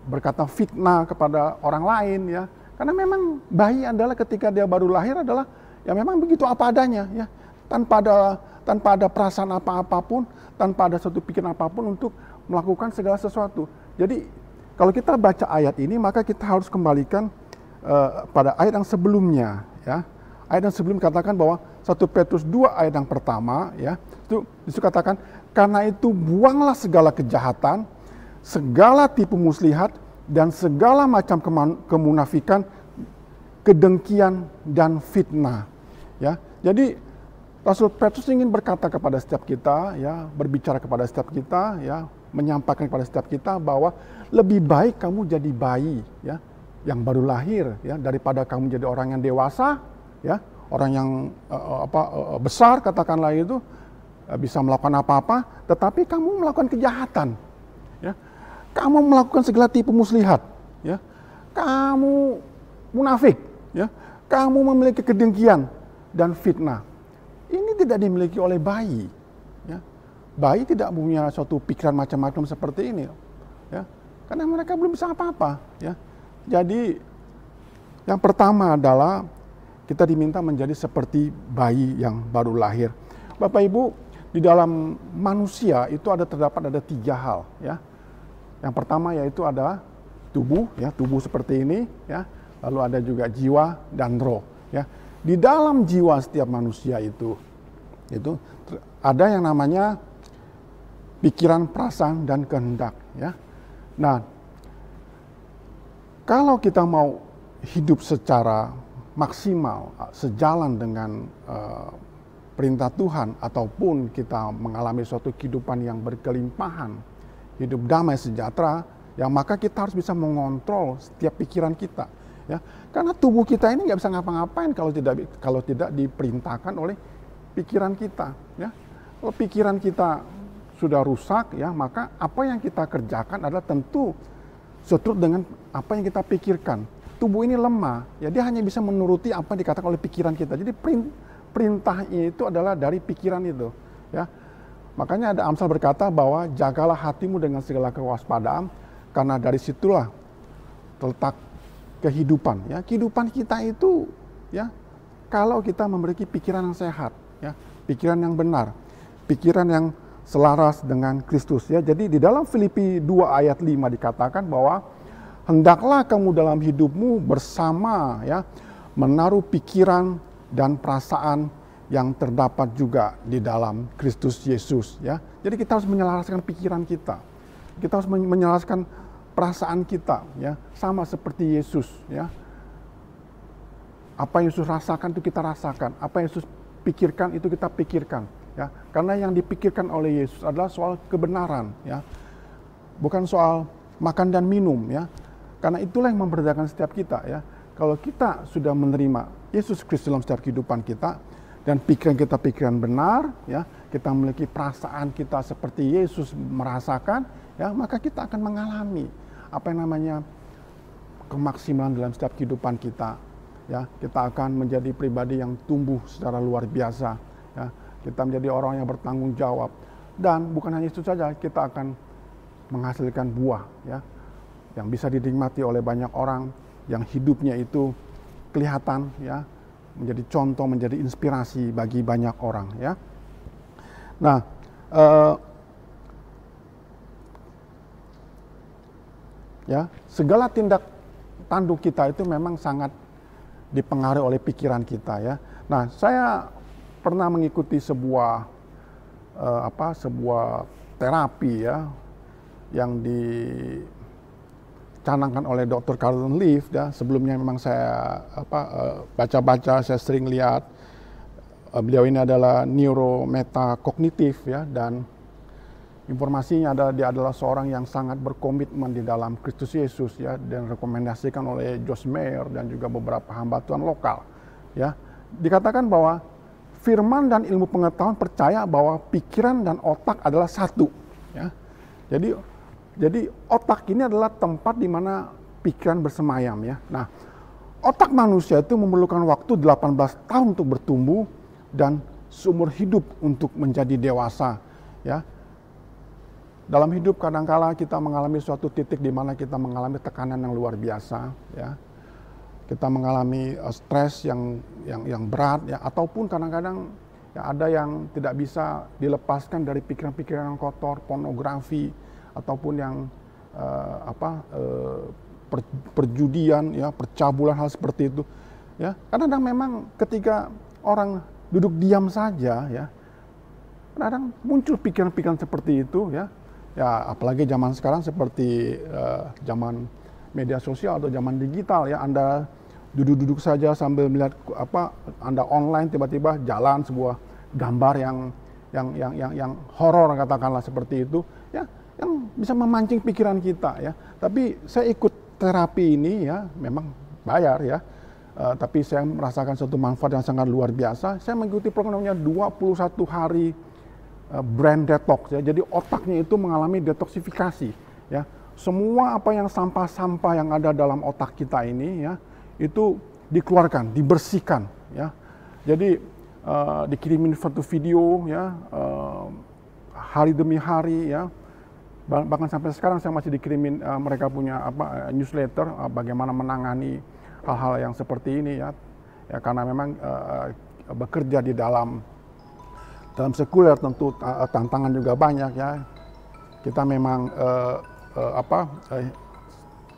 berkata fitnah kepada orang lain, ya, karena memang bayi adalah ketika dia baru lahir adalah ya memang begitu apa adanya, ya, tanpa ada perasaan apa-apapun, tanpa ada suatu pikiran apapun untuk melakukan segala sesuatu. Jadi kalau kita baca ayat ini maka kita harus kembalikan pada ayat yang sebelumnya, ya. Ayat yang sebelum katakan bahwa 1 Petrus 2 ayat yang pertama, ya, itu katakan, karena itu buanglah segala kejahatan, segala tipu muslihat, dan segala macam kemunafikan, kedengkian, dan fitnah. Ya, jadi Rasul Petrus ingin berkata kepada setiap kita, ya, berbicara kepada setiap kita, ya, menyampaikan kepada setiap kita bahwa lebih baik kamu jadi bayi, ya, yang baru lahir, ya, daripada kamu jadi orang yang dewasa, ya, orang yang besar katakanlah itu bisa melakukan apa-apa, tetapi kamu melakukan kejahatan, ya, kamu melakukan segala tipu muslihat, ya, kamu munafik, ya, kamu memiliki kedengkian dan fitnah. Ini tidak dimiliki oleh bayi, ya. Bayi tidak punya suatu pikiran macam-macam seperti ini, ya, karena mereka belum bisa apa-apa, ya. Jadi yang pertama adalah kita diminta menjadi seperti bayi yang baru lahir. Bapak Ibu, di dalam manusia itu terdapat 3 hal, ya. Yang pertama yaitu ada tubuh, ya, tubuh seperti ini, ya. Lalu ada juga jiwa dan roh, ya. Di dalam jiwa setiap manusia itu ada yang namanya pikiran, perasaan, dan kehendak, ya. Nah, kalau kita mau hidup secara maksimal, sejalan dengan perintah Tuhan, ataupun kita mengalami suatu kehidupan yang berkelimpahan, hidup damai sejahtera, ya, maka kita harus bisa mengontrol setiap pikiran kita, ya. Karena tubuh kita ini nggak bisa ngapa-ngapain kalau tidak diperintahkan oleh pikiran kita, ya. Kalau pikiran kita sudah rusak, ya, maka apa yang kita kerjakan adalah tentu seturut dengan apa yang kita pikirkan. Tubuh ini lemah, ya, dia hanya bisa menuruti apa yang dikatakan oleh pikiran kita. Jadi perintahnya itu adalah dari pikiran itu, ya. Makanya ada Amsal berkata bahwa jagalah hatimu dengan segala kewaspadaan, karena dari situlah terletak kehidupan. Ya, kehidupan kita itu, ya, kalau kita memiliki pikiran yang sehat, ya, pikiran yang benar, pikiran yang selaras dengan Kristus. Ya, jadi di dalam Filipi 2 ayat 5 dikatakan bahwa hendaklah kamu dalam hidupmu bersama, ya, menaruh pikiran dan perasaan yang terdapat juga di dalam Kristus Yesus, ya. Jadi kita harus menyelaraskan pikiran kita. Kita harus menyelaraskan perasaan kita, ya, sama seperti Yesus, ya. Apa yang Yesus rasakan itu kita rasakan, apa yang Yesus pikirkan itu kita pikirkan, ya. Karena yang dipikirkan oleh Yesus adalah soal kebenaran, ya. Bukan soal makan dan minum, ya. Karena itulah yang membedakan setiap kita, ya. Kalau kita sudah menerima Yesus Kristus dalam setiap kehidupan kita, dan pikiran kita pikiran benar, ya, kita memiliki perasaan kita seperti Yesus merasakan, ya, maka kita akan mengalami apa yang namanya kemaksimalan dalam setiap kehidupan kita, ya. Kita akan menjadi pribadi yang tumbuh secara luar biasa, ya. Kita menjadi orang yang bertanggung jawab, dan bukan hanya itu saja, kita akan menghasilkan buah, ya, yang bisa dinikmati oleh banyak orang, yang hidupnya itu kelihatan, ya, menjadi contoh, menjadi inspirasi bagi banyak orang, ya. Nah, ya, segala tindak tanduk kita itu memang sangat dipengaruhi oleh pikiran kita, ya. Nah, saya pernah mengikuti sebuah terapi, ya, yang dicanangkan oleh Dr. Carlton Leaf, ya. Sebelumnya memang saya baca-baca, saya sering lihat beliau ini adalah neurometakognitif, ya, dan informasinya dia adalah seorang yang sangat berkomitmen di dalam Kristus Yesus, ya, dan rekomendasikan oleh Josh Meyer dan juga beberapa hamba Tuhan lokal, ya. Dikatakan bahwa firman dan ilmu pengetahuan percaya bahwa pikiran dan otak adalah satu, ya. Jadi otak ini adalah tempat di mana pikiran bersemayam, ya. Nah, otak manusia itu memerlukan waktu 18 tahun untuk bertumbuh dan seumur hidup untuk menjadi dewasa, ya. Dalam hidup kadangkala kita mengalami suatu titik di mana kita mengalami tekanan yang luar biasa, ya. Kita mengalami stres yang berat, ya, ataupun kadang-kadang ya ada yang tidak bisa dilepaskan dari pikiran-pikiran yang kotor, pornografi, ataupun yang perjudian, ya, percabulan, hal seperti itu, ya. Kadang-kadang memang ketika orang duduk diam saja, ya, kadang muncul pikiran-pikiran seperti itu, ya. Ya, apalagi zaman sekarang seperti zaman media sosial atau zaman digital, ya. Anda duduk-duduk saja sambil melihat Anda online, tiba-tiba jalan sebuah gambar yang horor, katakanlah seperti itu, ya, yang bisa memancing pikiran kita, ya. Tapi saya ikut terapi ini, ya, memang bayar, ya. Tapi saya merasakan suatu manfaat yang sangat luar biasa. Saya mengikuti program namanya 21 hari brain detox, ya. Jadi otaknya itu mengalami detoksifikasi, ya. Semua apa yang sampah-sampah yang ada dalam otak kita ini, ya, itu dikeluarkan, dibersihkan, ya. Jadi dikirimin satu video, ya, hari demi hari, ya. Bahkan sampai sekarang saya masih dikirimin mereka punya newsletter bagaimana menangani hal-hal yang seperti ini, ya. Ya, karena memang bekerja di dalam sekuler tentu tantangan juga banyak, ya. Kita memang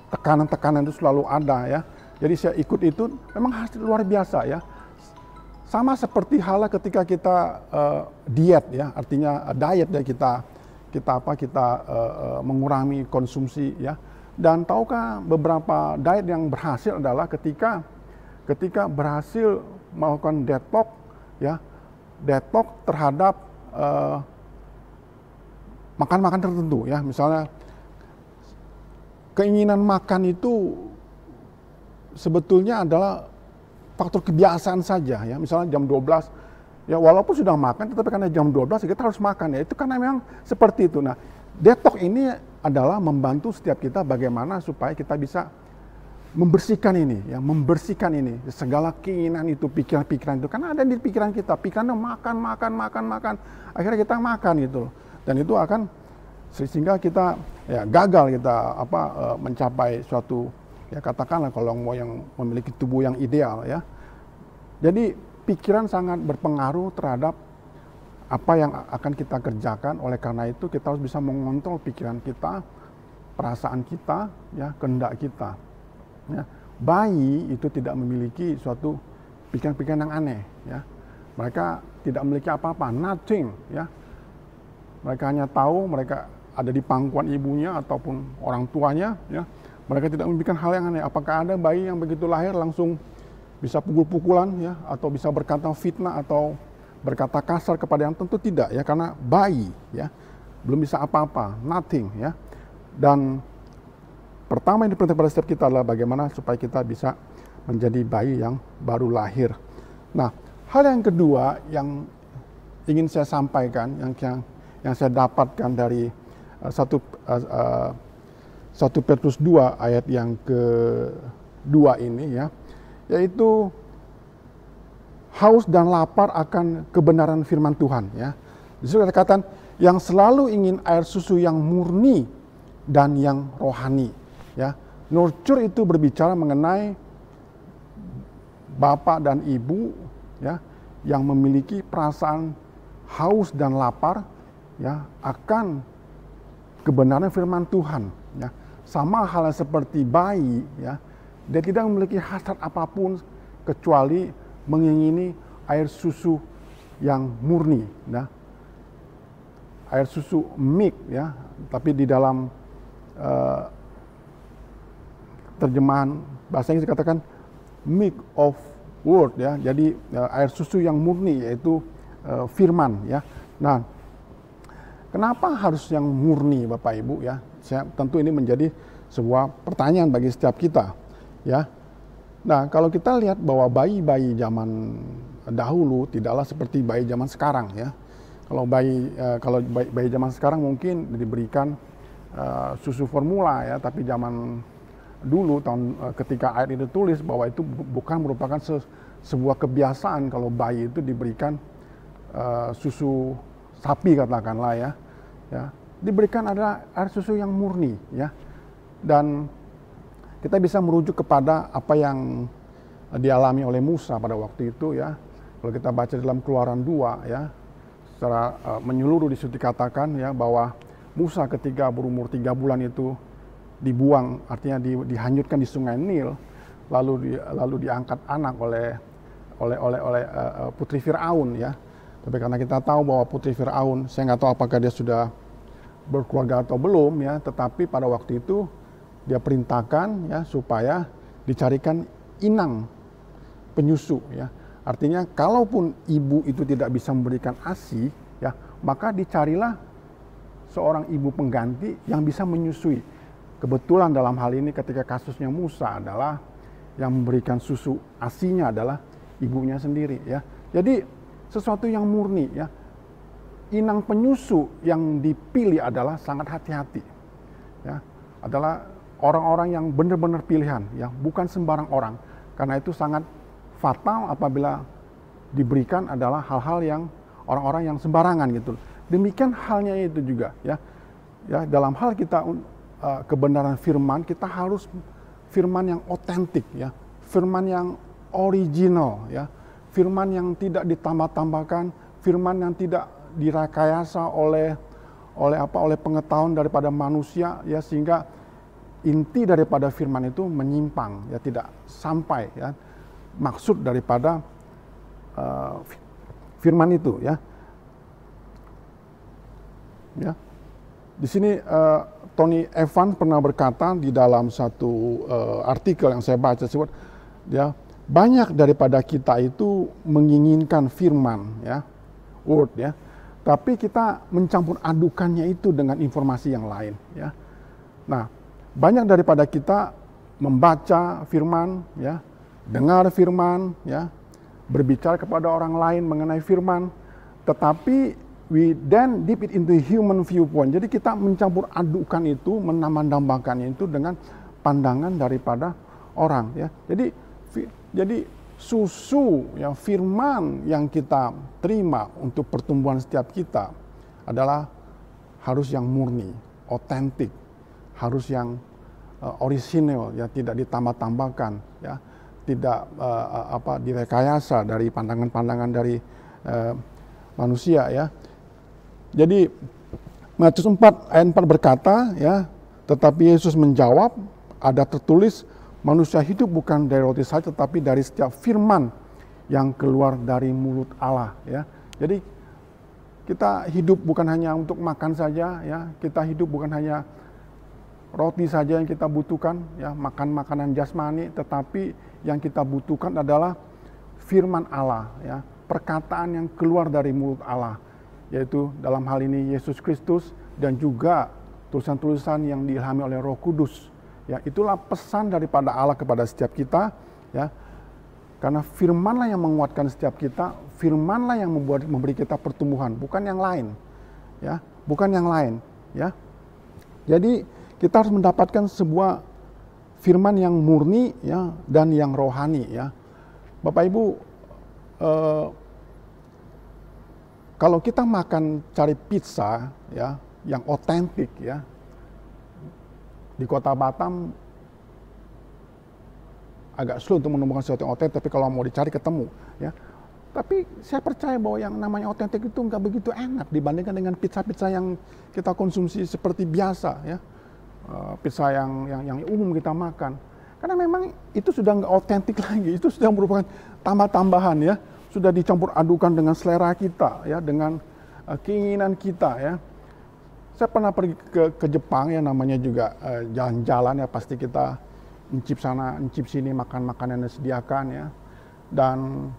tekanan-tekanan itu selalu ada, ya. Jadi saya ikut itu memang hasil luar biasa, ya. Sama seperti halnya ketika kita diet, ya, artinya diet, ya, kita mengurangi konsumsi, ya. Dan tahukah beberapa diet yang berhasil adalah ketika berhasil melakukan detox, ya, detox terhadap makan-makan tertentu, ya. Misalnya keinginan makan itu sebetulnya adalah faktor kebiasaan saja, ya. Misalnya jam 12, ya, walaupun sudah makan, tetapi karena jam 12 kita harus makan, ya. Itu karena memang seperti itu. Nah, detox ini adalah membantu setiap kita bagaimana supaya kita bisa membersihkan ini, ya, membersihkan ini, segala keinginan itu, pikiran-pikiran itu, karena ada di pikiran kita, pikirannya makan, akhirnya kita makan gitu, dan itu akan sehingga kita ya gagal kita mencapai suatu, ya katakanlah kalau mau yang memiliki tubuh yang ideal, ya. Jadi pikiran sangat berpengaruh terhadap apa yang akan kita kerjakan. Oleh karena itu kita harus bisa mengontrol pikiran kita, perasaan kita, ya, kehendak kita. Ya, bayi itu tidak memiliki suatu pikiran-pikiran yang aneh, ya. Mereka tidak memiliki apa-apa, nothing, ya. Mereka hanya tahu mereka ada di pangkuan ibunya ataupun orang tuanya, ya. Mereka tidak memikirkan hal yang aneh. Apakah ada bayi yang begitu lahir langsung bisa pukul-pukulan, ya, atau bisa berkata fitnah atau berkata kasar kepada yang tentu tidak, ya, karena bayi, ya, belum bisa apa-apa, nothing, ya. Dan pertama yang diperintahkan pada setiap kita adalah bagaimana supaya kita bisa menjadi bayi yang baru lahir. Nah, hal yang kedua yang ingin saya sampaikan, yang saya dapatkan dari 1 Petrus 2 ayat yang kedua ini, ya, yaitu haus dan lapar akan kebenaran firman Tuhan, ya. Di situ dikatakan yang selalu ingin air susu yang murni dan yang rohani. Ya, nurture itu berbicara mengenai bapak dan ibu, ya, yang memiliki perasaan haus dan lapar, ya, akan kebenaran firman Tuhan, ya. Sama halnya seperti bayi, ya, dia tidak memiliki hasrat apapun kecuali mengingini air susu yang murni, ya. Air susu milk, ya, tapi di dalam terjemahan bahasa Inggris dikatakan milk of word, ya. Jadi air susu yang murni, yaitu firman, ya. Nah, kenapa harus yang murni, Bapak Ibu, ya? Tentu ini menjadi sebuah pertanyaan bagi setiap kita, ya. Nah, kalau kita lihat bahwa bayi-bayi zaman dahulu tidaklah seperti bayi zaman sekarang, ya. Kalau bayi zaman sekarang mungkin diberikan susu formula, ya, tapi zaman dulu ketika ayat itu tulis bahwa itu bukan merupakan sebuah kebiasaan kalau bayi itu diberikan susu sapi, katakanlah, ya, diberikan adalah air susu yang murni, ya. Dan kita bisa merujuk kepada apa yang dialami oleh Musa pada waktu itu, ya. Kalau kita baca dalam Keluaran 2, ya, secara menyeluruh di situ dikatakan, ya, bahwa Musa ketika berumur 3 bulan itu dibuang, artinya dihanyutkan di Sungai Nil, lalu diangkat anak oleh putri Firaun, ya. Tapi karena kita tahu bahwa putri Firaun, saya nggak tahu apakah dia sudah berkeluarga atau belum, ya, tetapi pada waktu itu dia perintahkan, ya, supaya dicarikan inang penyusu, ya. Artinya kalaupun ibu itu tidak bisa memberikan ASI, ya, maka dicarilah seorang ibu pengganti yang bisa menyusui. Kebetulan dalam hal ini ketika kasusnya Musa adalah yang memberikan susu ASI-nya adalah ibunya sendiri, ya. Jadi sesuatu yang murni, ya. Inang penyusu yang dipilih adalah sangat hati-hati, ya. Adalah orang-orang yang benar-benar pilihan, ya, bukan sembarang orang. Karena itu sangat fatal apabila diberikan adalah hal-hal yang orang-orang yang sembarangan gitu. Demikian halnya itu juga, ya. Ya, dalam hal kita kebenaran firman, kita harus firman yang otentik, ya. Firman yang original, ya. Firman yang tidak ditambah-tambahkan, firman yang tidak direkayasa oleh pengetahuan daripada manusia, ya, sehingga inti daripada firman itu menyimpang, ya, tidak sampai, ya, maksud daripada firman itu, ya. Ya. Di sini Tony Evans pernah berkata di dalam satu artikel yang saya baca, ya, banyak daripada kita itu menginginkan firman, ya, word, ya, tapi kita mencampur adukannya itu dengan informasi yang lain, ya. Nah, banyak daripada kita membaca firman, ya, dengar firman, ya, berbicara kepada orang lain mengenai firman, tetapi we then deep it into human viewpoint. Jadi kita mencampur adukan itu, menambah-nambahkannya itu dengan pandangan daripada orang ya. Jadi susu ya, firman yang kita terima untuk pertumbuhan setiap kita adalah harus yang murni, otentik, harus yang orisinal ya, tidak ditambah-tambahkan ya, tidak direkayasa dari pandangan-pandangan dari manusia ya. Jadi Matius 4 ayat 4 berkata ya, tetapi Yesus menjawab, ada tertulis, manusia hidup bukan dari roti saja, tetapi dari setiap firman yang keluar dari mulut Allah ya. Jadi kita hidup bukan hanya untuk makan saja ya, kita hidup bukan hanya roti saja yang kita butuhkan ya, makan makanan jasmani, tetapi yang kita butuhkan adalah firman Allah ya, perkataan yang keluar dari mulut Allah, yaitu dalam hal ini Yesus Kristus dan juga tulisan-tulisan yang diilhami oleh Roh Kudus. Ya, itulah pesan daripada Allah kepada setiap kita ya. Karena firman-lah yang menguatkan setiap kita, firman-lah yang memberi kita pertumbuhan, bukan yang lain. Ya, bukan yang lain ya. Jadi kita harus mendapatkan sebuah firman yang murni ya dan yang rohani ya. Bapak Ibu, kalau kita cari pizza ya yang otentik ya, di kota Batam agak sulit untuk menemukan sesuatu yang otentik, tapi kalau mau dicari ketemu ya. Tapi saya percaya bahwa yang namanya otentik itu nggak begitu enak dibandingkan dengan pizza-pizza yang kita konsumsi seperti biasa ya, pizza yang umum kita makan. Karena memang itu sudah nggak otentik lagi, itu sudah merupakan tambah-tambahan ya, sudah dicampur adukan dengan selera kita ya, dengan keinginan kita ya. Saya pernah pergi ke Jepang ya, namanya juga jalan-jalan ya, pasti kita encip sana, encip sini, makan makanan yang disediakan ya. Dan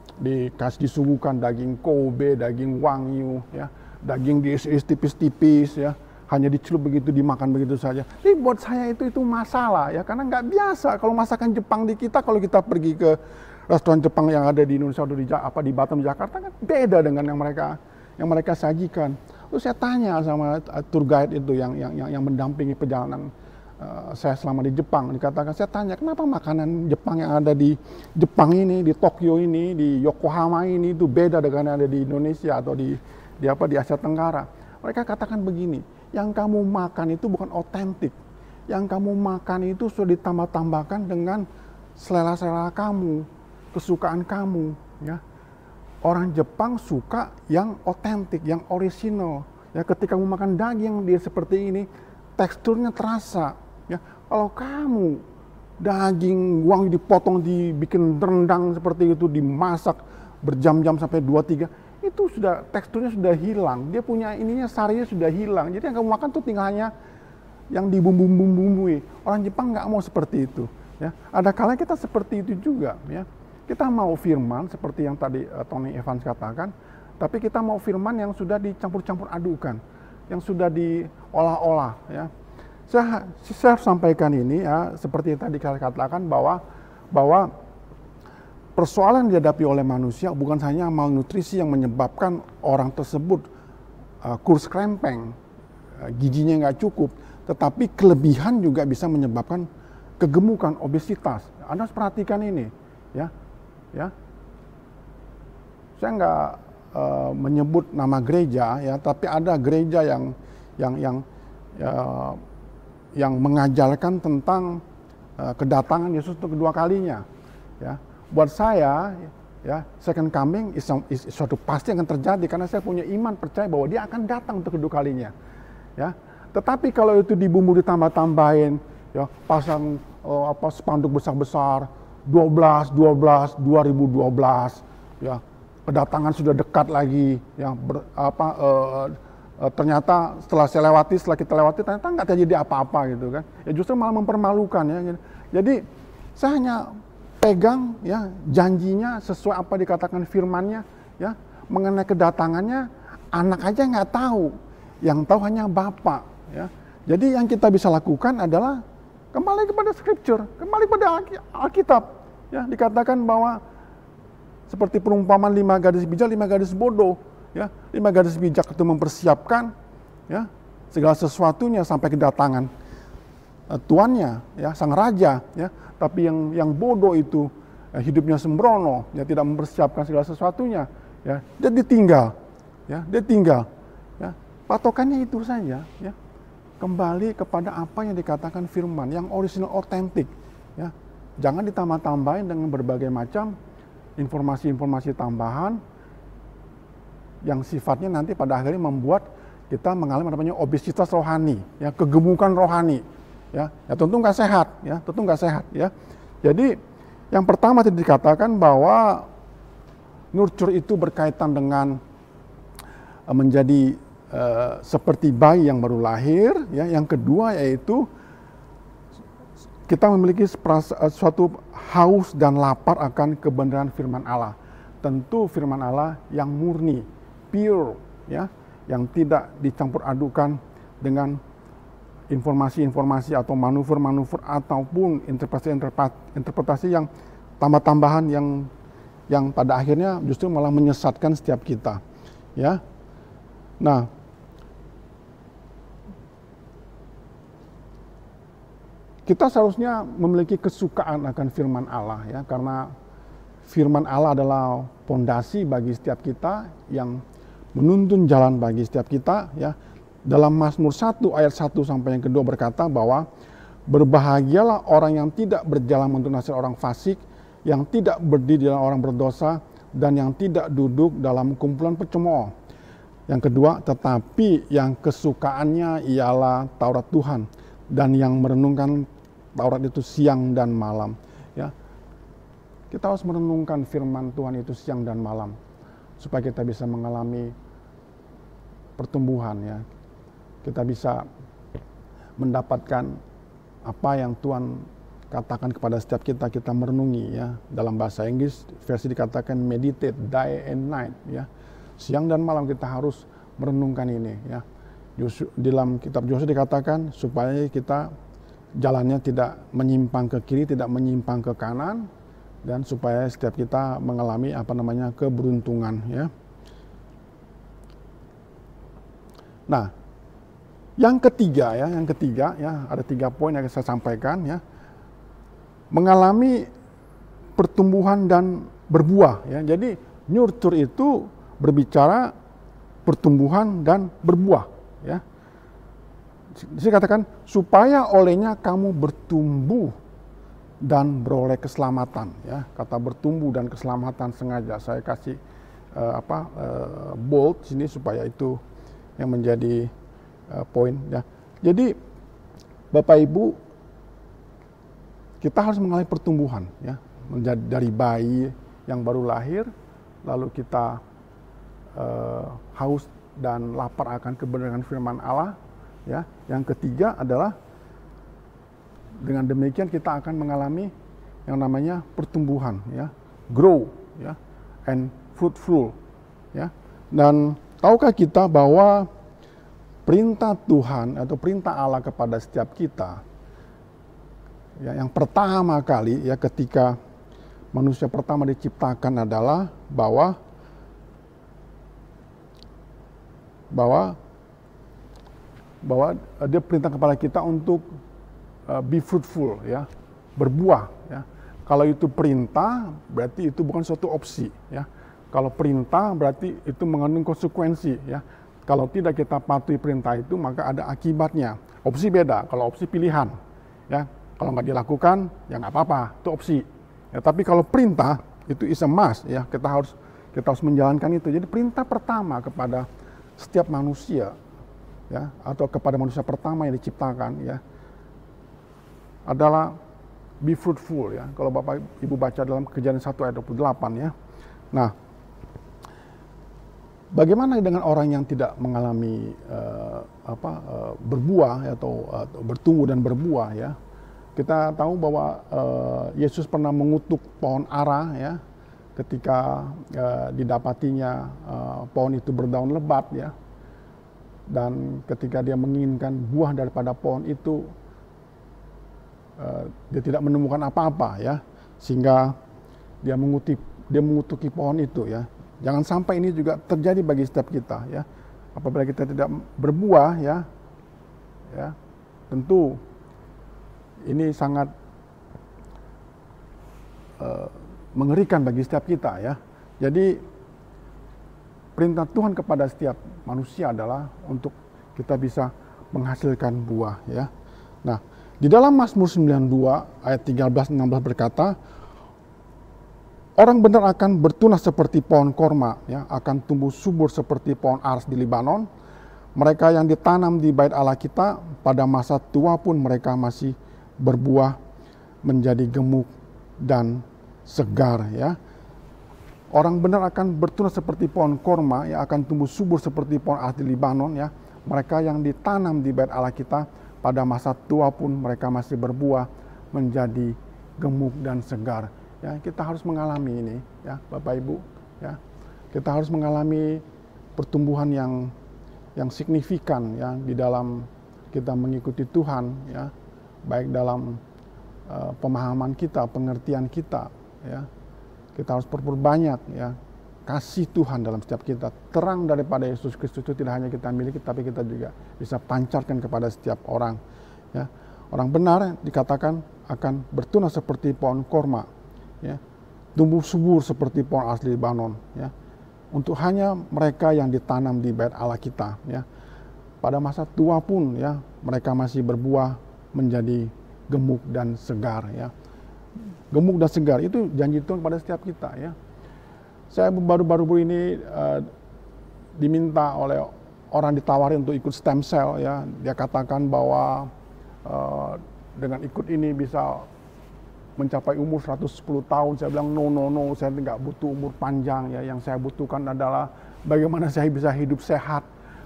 disuguhkan daging Kobe, daging Wagyu ya, daging diiris tipis-tipis ya, hanya dicelup begitu, dimakan begitu saja. Jadi buat saya itu masalah ya, karena nggak biasa kalau masakan Jepang di kita. Kalau kita pergi ke restoran Jepang yang ada di Indonesia atau di Batam, Jakarta, kan beda dengan yang mereka sajikan. Terus saya tanya sama tour guide itu yang mendampingi perjalanan saya selama di Jepang. Dikatakan, saya tanya, kenapa makanan Jepang yang ada di Jepang ini, di Tokyo ini, di Yokohama ini itu beda dengan yang ada di Indonesia atau di Asia Tenggara. Mereka katakan begini, yang kamu makan itu bukan otentik. Yang kamu makan itu sudah ditambah-tambahkan dengan selera-selera kamu, kesukaan kamu ya. Orang Jepang suka yang otentik, yang orisinal. Ya, ketika kamu makan daging dia seperti ini, teksturnya terasa. Ya, kalau kamu daging Wagyu dipotong, dibikin rendang seperti itu, dimasak berjam-jam sampai 2-3, itu sudah teksturnya sudah hilang. Dia punya ininya, sarinya sudah hilang. Jadi yang kamu makan tuh tinggal hanya yang dibumbu-bumbui. Orang Jepang nggak mau seperti itu. Ya, ada kalanya kita seperti itu juga. Ya. Kita mau firman seperti yang tadi Tony Evans katakan, tapi kita mau firman yang sudah dicampur-campur adukan, yang sudah diolah-olah ya. Saya sampaikan ini ya, seperti yang tadi saya katakan bahwa persoalan yang dihadapi oleh manusia bukan hanya malnutrisi yang menyebabkan orang tersebut kurus krempeng, gizinya nggak cukup, tetapi kelebihan juga bisa menyebabkan kegemukan, obesitas. Anda harus perhatikan ini ya. Ya, saya nggak menyebut nama gereja ya, tapi ada gereja yang mengajarkan tentang kedatangan Yesus untuk kedua kalinya. Ya, buat saya ya, second coming is suatu pasti akan terjadi karena saya punya iman percaya bahwa dia akan datang untuk kedua kalinya. Ya, tetapi kalau itu dibumbu ditambah-tambahin, ya pasang spanduk besar-besar. 2012 ya, kedatangan sudah dekat lagi ya, ternyata setelah kita lewati ternyata nggak terjadi apa-apa gitu kan ya, justru malah mempermalukan ya. Jadi saya hanya pegang ya janjinya sesuai apa dikatakan firman-Nya ya, mengenai kedatangannya anak aja nggak tahu, yang tahu hanya Bapa ya. Jadi yang kita bisa lakukan adalah kembali kepada Scripture, kembali kepada Alkitab. Ya, dikatakan bahwa seperti perumpamaan 5 gadis bijak, 5 gadis bodoh. Ya, 5 gadis bijak itu mempersiapkan ya segala sesuatunya sampai kedatangan tuannya, ya, sang raja, ya. Tapi yang bodoh itu hidupnya sembrono, ya, tidak mempersiapkan segala sesuatunya, ya, dia ditinggal, ya, dia tinggal, ya. Patokannya itu saja, ya. Kembali kepada apa yang dikatakan firman, yang original, otentik, ya. Jangan ditambah-tambahin dengan berbagai macam informasi-informasi tambahan yang sifatnya nanti pada akhirnya membuat kita mengalami namanya obesitas rohani, ya, kegemukan rohani, ya tentu nggak sehat, ya, tentu nggak sehat, ya. Jadi yang pertama tadi dikatakan bahwa nurture itu berkaitan dengan menjadi seperti bayi yang baru lahir, ya. Yang kedua yaitu kita memiliki suatu haus dan lapar akan kebenaran firman Allah. Tentu firman Allah yang murni, pure, ya, yang tidak dicampur adukan dengan informasi-informasi atau manuver-manuver ataupun interpretasi yang tambah-tambahan yang pada akhirnya justru malah menyesatkan setiap kita, ya. Nah, kita seharusnya memiliki kesukaan akan firman Allah, ya, karena firman Allah adalah pondasi bagi setiap kita yang menuntun jalan bagi setiap kita, ya. Dalam Mazmur 1 ayat 1 sampai yang kedua berkata bahwa berbahagialah orang yang tidak berjalan menurut nasihat orang fasik, yang tidak berdiri dalam orang berdosa, dan yang tidak duduk dalam kumpulan pecemooh. Yang kedua, tetapi yang kesukaannya ialah Taurat Tuhan, dan yang merenungkan Taurat itu siang dan malam, ya. Kita harus merenungkan firman Tuhan itu siang dan malam supaya kita bisa mengalami pertumbuhan, ya. Kita bisa mendapatkan apa yang Tuhan katakan kepada setiap kita merenungi, ya. Dalam bahasa Inggris versi dikatakan meditate day and night, ya. Siang dan malam kita harus merenungkan ini, ya. Dalam kitab Yosua dikatakan supaya kita jalannya tidak menyimpang ke kiri, tidak menyimpang ke kanan, dan supaya setiap kita mengalami keberuntungan, ya. Nah, yang ketiga, ya, ada 3 poin yang saya sampaikan, ya. Mengalami pertumbuhan dan berbuah, ya. Jadi nurture itu berbicara pertumbuhan dan berbuah, ya. Saya katakan supaya olehnya kamu bertumbuh dan beroleh keselamatan, ya. Kata bertumbuh dan keselamatan sengaja saya kasih bold sini supaya itu yang menjadi poin, ya. Jadi Bapak Ibu, kita harus mengalami pertumbuhan, ya, menjadi dari bayi yang baru lahir, lalu kita haus dan lapar akan kebenaran firman Allah, ya. Yang ketiga adalah dengan demikian kita akan mengalami yang namanya pertumbuhan, ya, grow, ya, and fruitful, ya. Dan tahukah kita bahwa perintah Tuhan atau perintah Allah kepada setiap kita, ya, yang pertama kali, ya, ketika manusia pertama diciptakan adalah bahwa dia perintah kepada kita untuk be fruitful, ya, berbuah, ya. Kalau itu perintah berarti itu bukan suatu opsi, ya. Kalau perintah berarti itu mengandung konsekuensi, ya. Kalau tidak kita patuhi perintah itu maka ada akibatnya. Opsi beda, kalau opsi pilihan, ya. Kalau nggak dilakukan ya nggak apa-apa, itu opsi. Ya, tapi kalau perintah itu is a must, ya. Kita harus menjalankan itu. Jadi perintah pertama kepada setiap manusia, ya, atau kepada manusia pertama yang diciptakan, ya, adalah be fruitful, ya. Kalau Bapak Ibu baca dalam Kejadian 1 ayat 28, ya. Nah, bagaimana dengan orang yang tidak mengalami berbuah, ya, atau bertumbuh dan berbuah, ya? Kita tahu bahwa Yesus pernah mengutuk pohon ara, ya, ketika didapatinya pohon itu berdaun lebat, ya. Dan ketika dia menginginkan buah daripada pohon itu, dia tidak menemukan apa-apa, ya, sehingga dia mengutuki pohon itu, ya. Jangan sampai ini juga terjadi bagi setiap kita, ya. Apabila kita tidak berbuah, ya, tentu ini sangat mengerikan bagi setiap kita ya. Jadi perintah Tuhan kepada setiap manusia adalah untuk kita bisa menghasilkan buah ya. Nah, di dalam Mazmur 92 ayat 13-16 berkata, orang benar akan bertunas seperti pohon korma ya, akan tumbuh subur seperti pohon ars di Libanon. Mereka yang ditanam di bait Allah kita, pada masa tua pun mereka masih berbuah menjadi gemuk dan segar ya. Orang benar akan bertunas seperti pohon korma, yang akan tumbuh subur seperti pohon ars di Libanon ya. Mereka yang ditanam di bait Allah kita, pada masa tua pun mereka masih berbuah menjadi gemuk dan segar. Ya, kita harus mengalami ini ya, Bapak Ibu ya. Kita harus mengalami pertumbuhan yang signifikan ya di dalam kita mengikuti Tuhan ya, baik dalam pemahaman kita, pengertian kita ya. Kita harus perbanyak ya kasih Tuhan dalam setiap kita. Terang daripada Yesus Kristus itu tidak hanya kita miliki, tapi kita juga bisa pancarkan kepada setiap orang ya. Orang benar dikatakan akan bertunas seperti pohon korma ya, tumbuh subur seperti pohon ars di Libanon ya. Untuk hanya mereka yang ditanam di bait Allah kita ya. Pada masa tua pun ya mereka masih berbuah menjadi gemuk dan segar ya. Gemuk dan segar itu janji Tuhan kepada setiap kita ya. Saya baru-baru ini diminta oleh orang ditawari untuk ikut stem cell ya. Dia katakan bahwa dengan ikut ini bisa mencapai umur 110 tahun. Saya bilang no, saya tidak butuh umur panjang ya. Yang saya butuhkan adalah bagaimana saya bisa hidup sehat,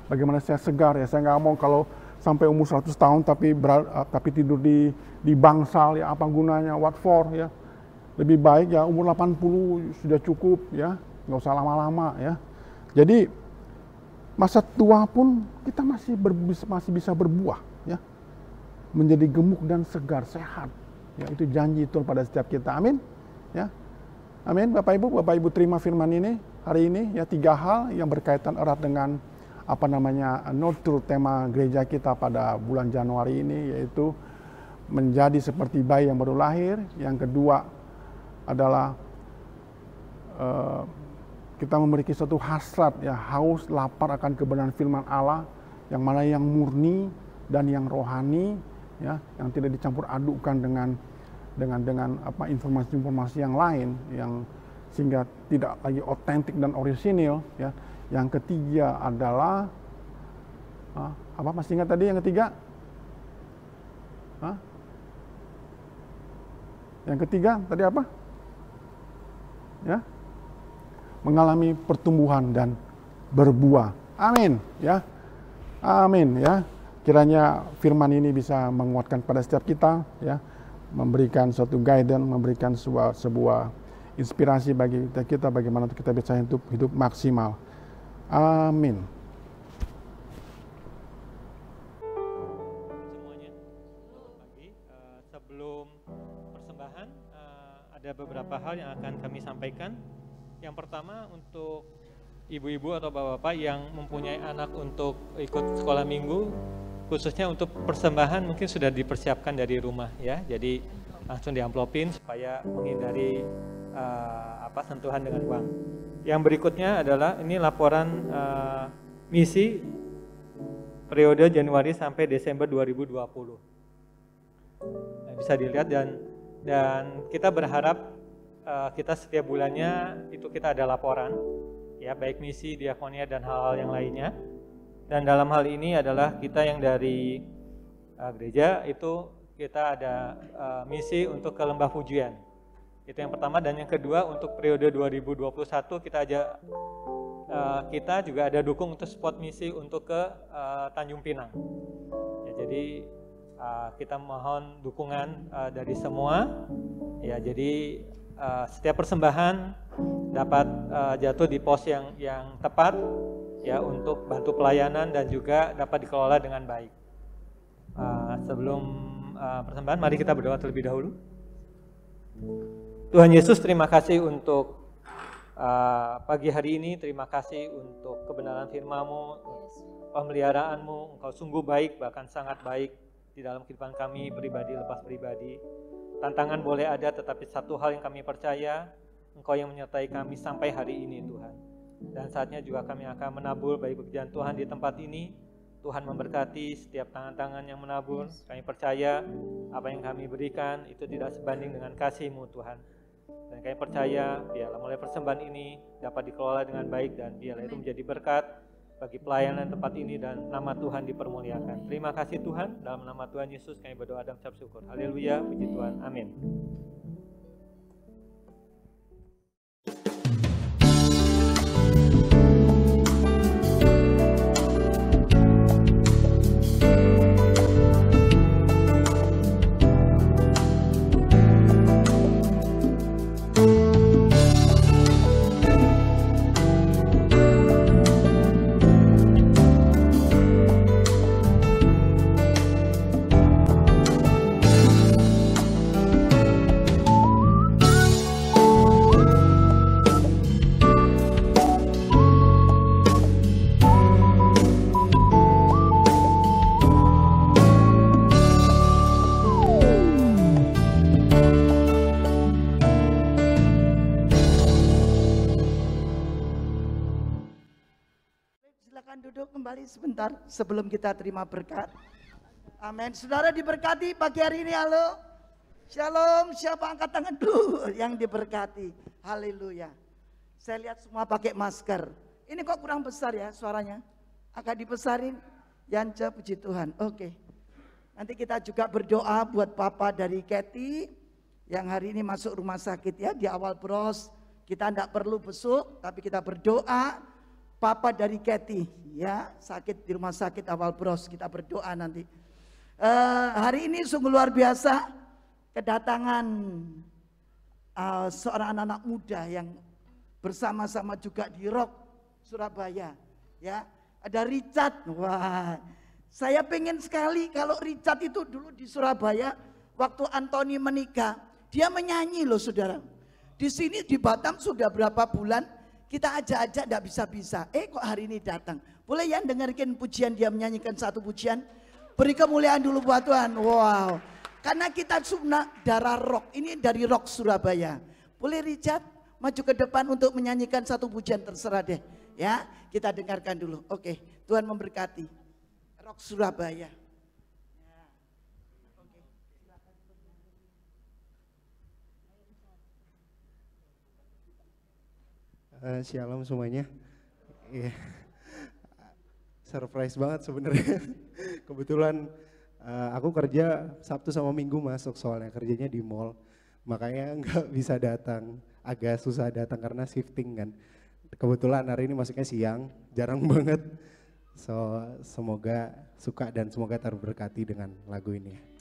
bagaimana saya segar ya. Saya nggak mau kalau sampai umur 100 tahun tapi tidur di bangsal ya, apa gunanya, what for ya. Lebih baik ya umur 80 sudah cukup ya, nggak usah lama-lama ya. Jadi masa tua pun kita masih bisa berbuah ya, menjadi gemuk dan segar, sehat. Ya, itu janji Tuhan pada setiap kita. Amin. Ya. Amin. Bapak Ibu terima firman ini hari ini ya, 3 hal yang berkaitan erat dengan nurture tema gereja kita pada bulan Januari ini, yaitu menjadi seperti bayi yang baru lahir. Yang kedua adalah kita memiliki suatu hasrat ya, haus lapar akan kebenaran firman Allah, yang mana yang murni dan yang rohani ya, yang tidak dicampur adukkan dengan informasi-informasi yang lain, yang sehingga tidak lagi otentik dan orisinil ya. Yang ketiga adalah masih ingat tadi yang ketiga? Yang ketiga tadi apa? Ya, mengalami pertumbuhan dan berbuah. Amin ya. Amin ya. Kiranya firman ini bisa menguatkan pada setiap kita ya, memberikan suatu guidance, memberikan sebuah inspirasi bagi kita bagaimana kita bisa hidup maksimal. Amin. Semuanya, selamat pagi. Sebelum persembahan ada beberapa hal yang akan kami sampaikan. Yang pertama, untuk ibu-ibu atau bapak-bapak yang mempunyai anak untuk ikut sekolah minggu, khususnya untuk persembahan mungkin sudah dipersiapkan dari rumah ya. Jadi langsung diamplopin supaya menghindari sentuhan dengan uang. Yang berikutnya adalah ini laporan misi periode Januari sampai Desember 2020. Nah, bisa dilihat dan kita berharap kita setiap bulannya itu kita ada laporan ya, baik misi, diakonia dan hal-hal yang lainnya. Dan dalam hal ini adalah kita yang dari gereja itu kita ada misi untuk ke Lembah Pujian. Itu yang pertama. Dan yang kedua, untuk periode 2021 kita juga ada dukung untuk spot misi untuk ke Tanjung Pinang. Ya, jadi kita mohon dukungan dari semua. Ya, jadi setiap persembahan dapat jatuh di pos yang tepat ya, untuk bantu pelayanan dan juga dapat dikelola dengan baik. Sebelum persembahan, mari kita berdoa terlebih dahulu. Tuhan Yesus, terima kasih untuk pagi hari ini. Terima kasih untuk kebenaran firman-Mu, pemeliharaanmu. Engkau sungguh baik, bahkan sangat baik. di dalam kehidupan kami pribadi lepas pribadi. Tantangan boleh ada, tetapi satu hal yang kami percaya, Engkau yang menyertai kami sampai hari ini Tuhan. Dan saatnya juga kami akan menabur bagi pekerjaan Tuhan di tempat ini. Tuhan memberkati setiap tangan-tangan yang menabur. Kami percaya apa yang kami berikan itu tidak sebanding dengan kasih-Mu Tuhan. Dan kami percaya biarlah mulai persembahan ini dapat dikelola dengan baik dan biarlah itu menjadi berkat bagi pelayanan tempat ini dan nama Tuhan dipermuliakan. Terima kasih Tuhan, dalam nama Tuhan Yesus kami berdoa dan mengucap syukur. Haleluya, puji Tuhan, amin. Sebentar sebelum kita terima berkat. Amin. Saudara diberkati pagi hari ini, halo. Shalom, siapa angkat tangan dulu yang diberkati. Haleluya. Saya lihat semua pakai masker. Ini kok kurang besar ya suaranya? Agak dibesarin. Yance, puji Tuhan. Oke. Nanti kita juga berdoa buat papa dari Kathy yang hari ini masuk rumah sakit ya di awal bros. Kita tidak perlu besuk, tapi kita berdoa. Papa dari Kathy ya sakit di rumah sakit awal bros, kita berdoa nanti. Hari ini sungguh luar biasa kedatangan seorang anak-anak muda yang bersama-sama juga di Rock Surabaya ya. Ada Richard. Wah, saya pengen sekali kalau Richard itu dulu di Surabaya waktu Anthony menikah, dia menyanyi loh saudara. Di sini di Batam sudah berapa bulan kita ajak-ajak tidak bisa-bisa. Kok hari ini datang? Boleh ya dengarkan pujian, dia menyanyikan satu pujian. Beri kemuliaan dulu buat Tuhan. Wow. Karena kita sunnah darah rock. Ini dari Rock Surabaya. Boleh Richard maju ke depan untuk menyanyikan satu pujian, terserah deh. Ya, kita dengarkan dulu. Oke, Tuhan memberkati. Rock Surabaya. Shalom semuanya. Yeah. Surprise banget sebenarnya. Kebetulan aku kerja Sabtu sama Minggu masuk, soalnya kerjanya di mall. Makanya nggak bisa datang, agak susah datang karena shifting kan. Kebetulan hari ini masuknya siang, jarang banget. So semoga suka dan semoga terberkati dengan lagu ini.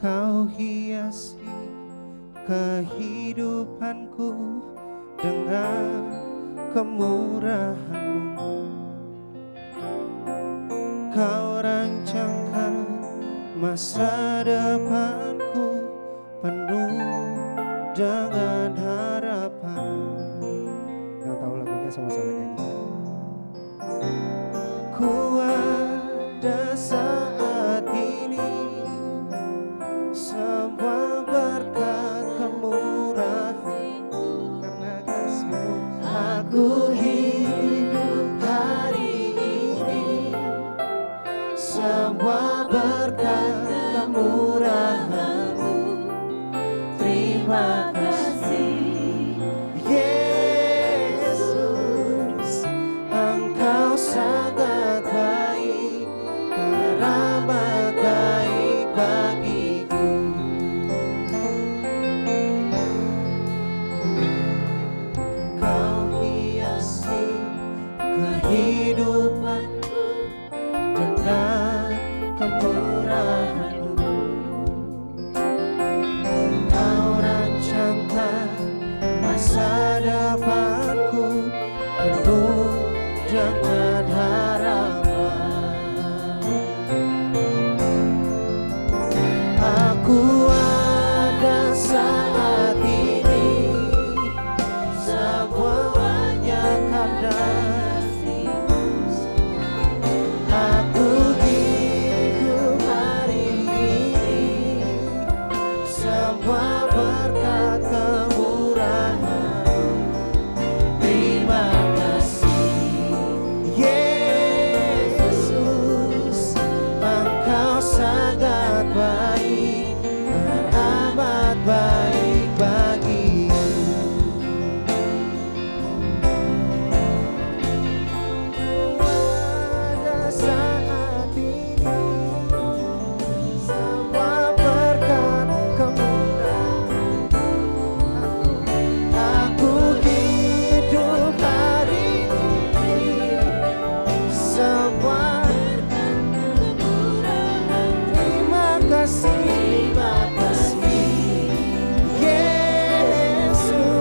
Kau hiasi kehidupanku dengan kemurahan-Mu. Kau rancangkan masa depanku penuh dengan harapan. Yang tahu lagunya sama-sama nyanyi. Ku ada saat ini, semua berkat kemurahan-Mu, karena kasih-Mu aku hidup hari ini, semua berkat kemurahan-Mu. sangat baik, teramat baik bagiku. Pada saat ini semua berkat kemurahan aku hidup hari ini, semua terima kasih Yesus,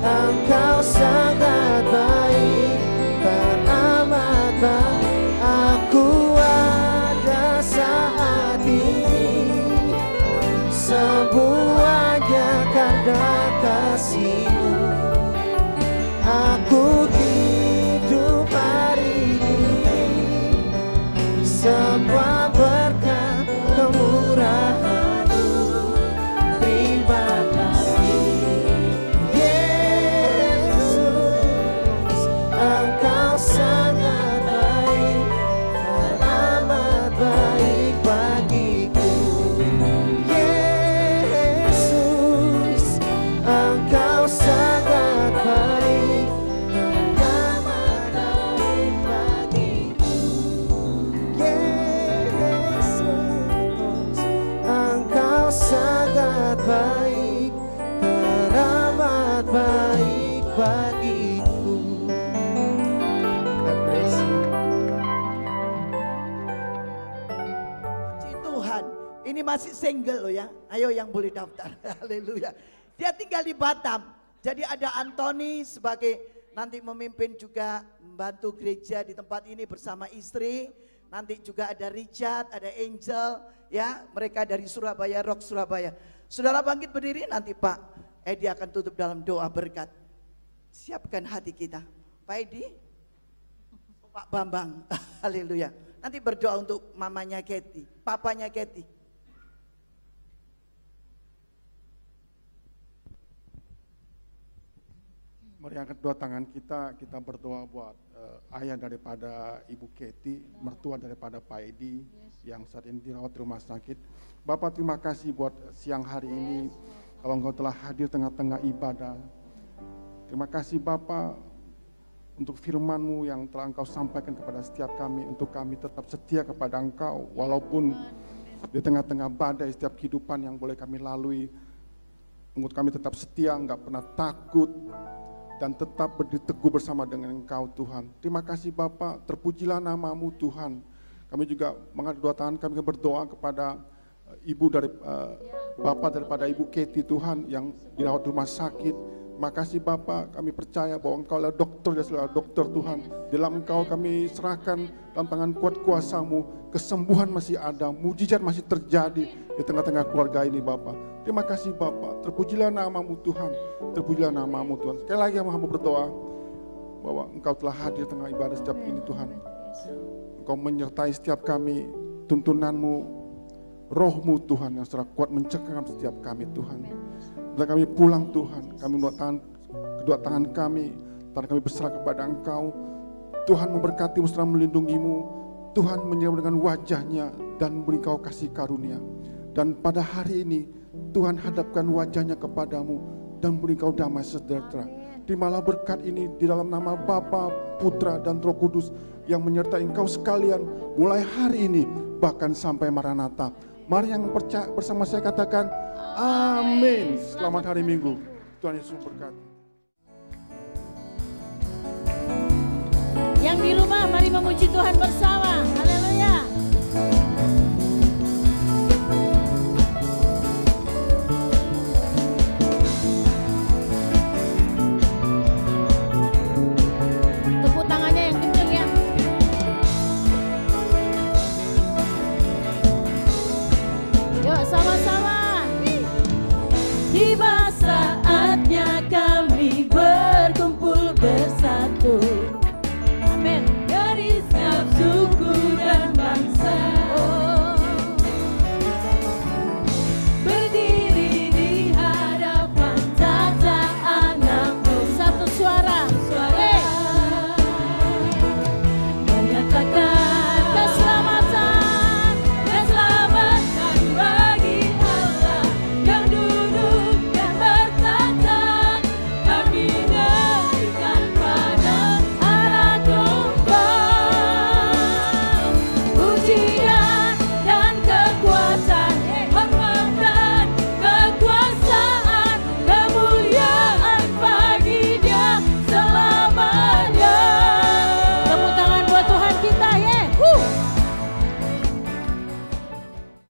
Engkau sangat baik, teramat baik. Aku ada saat ini semuanya karena kasih-Mu. Aku hidup hari ini semua berkat kemurahan-Mu. Terima kasih Yesus, Engkau sangat baik, teramat baik bagiku. Yesus, Engkau sangat baik, teramat baik bagiku. Yesus, Engkau sangat baik, teramat baik bagiku. God bless you. Puji Tuhan, ini masih single loh ya. Ayo yang boleh daftar. Haleluya. Dia tinggal di Batam. Jadi ada Anthony sebagai nanti memimpin juga membantu gereja di tempat ini bersama istri. Nanti juga ada Richard, ada Angel ya. Mereka dari Surabaya, Rock Surabaya. Saudara bangkit berdiri, nanti Pak Edi akan tutup dalam doa berkat. Siapkan hati kita. Pak Edi, Pak Bambang, haleluya. Nanti berdoa untuk mamanya Kathy, papanya Kathy. Mari angkat dua tangan kita berdoa buat ayah daripada Ibu Kathy, mertua daripada Pak Edi yang saat ini dirawat di rumah sakit. Bapak terima kasih buat siang hari ini, kalau Engkau telah hadir tengah-tengah ibadah. Terima kasih Bapak untuk firman-Mu yang telah Engkau sampaikan kepada setiap kami, untuk kami tetap setia kepada Engkau, walaupun di tengah-tengah badai setiap kehidupan yang boleh kami lalui, untuk kami tetap setia, enggak pernah takut, dan tetap berdiri teguh bersama dengan Engkau Tuhan. Terima kasih Bapak, terpujilah nama-Mu Tuhan. Kami juga mengangkat dua tangan, kami berdoa kepada ibu dari Bapak daripada Ibu Kathy Tuhan yang dirawat di rumah sakit. Terima kasih Bapak, kami percaya bahwa Engkau adalah dokter dan segala dokter Tuhan. Dalam Engkau kami serahkan dalam tangan kuat kuasa-Mu, kesembuhan masih ada, mujizat masih terjadi di tengah-tengah keluarga ini Bapak. Terima kasih Bapak, terpujilah nama-Mu Tuhan, terpujilah nama-Mu Tuhan. Sekali lagi hamba berdoa bahwa Engkau telah hadir tengah ibadah setiap ini Tuhan. Engkau menyertai setiap kami, tuntunan-Mu, Roh-Mu Tuhan yang secara kuat mencengkram setiap kami Tuhan. Bila kami pulang Tuhan, kami kedua tangan kami, tangan kami berserah kepada Engkau. Tuhan memberkati-Mu, setelah melindungi-Mu. Tuhan menyertai dengan wajah-Nya dan beri Engkau kasih karunia. Dan pada hari ini Tuhan hadapkan wajah-Nya kepadamu dan beri Engkau damai sejahtera. Terimalah berkat ini di dalam nama Bapa, Putra dan Roh Kudus yang menyertai engkau sekalian mulai hari ini bahkan sampai Maranatha. Mari yang percaya bersama saya katakan amin. Selamat hari Minggu. Tuhan Yesus berkati. Yang di rumah mari memuji Tuhan bersama. Haleluya.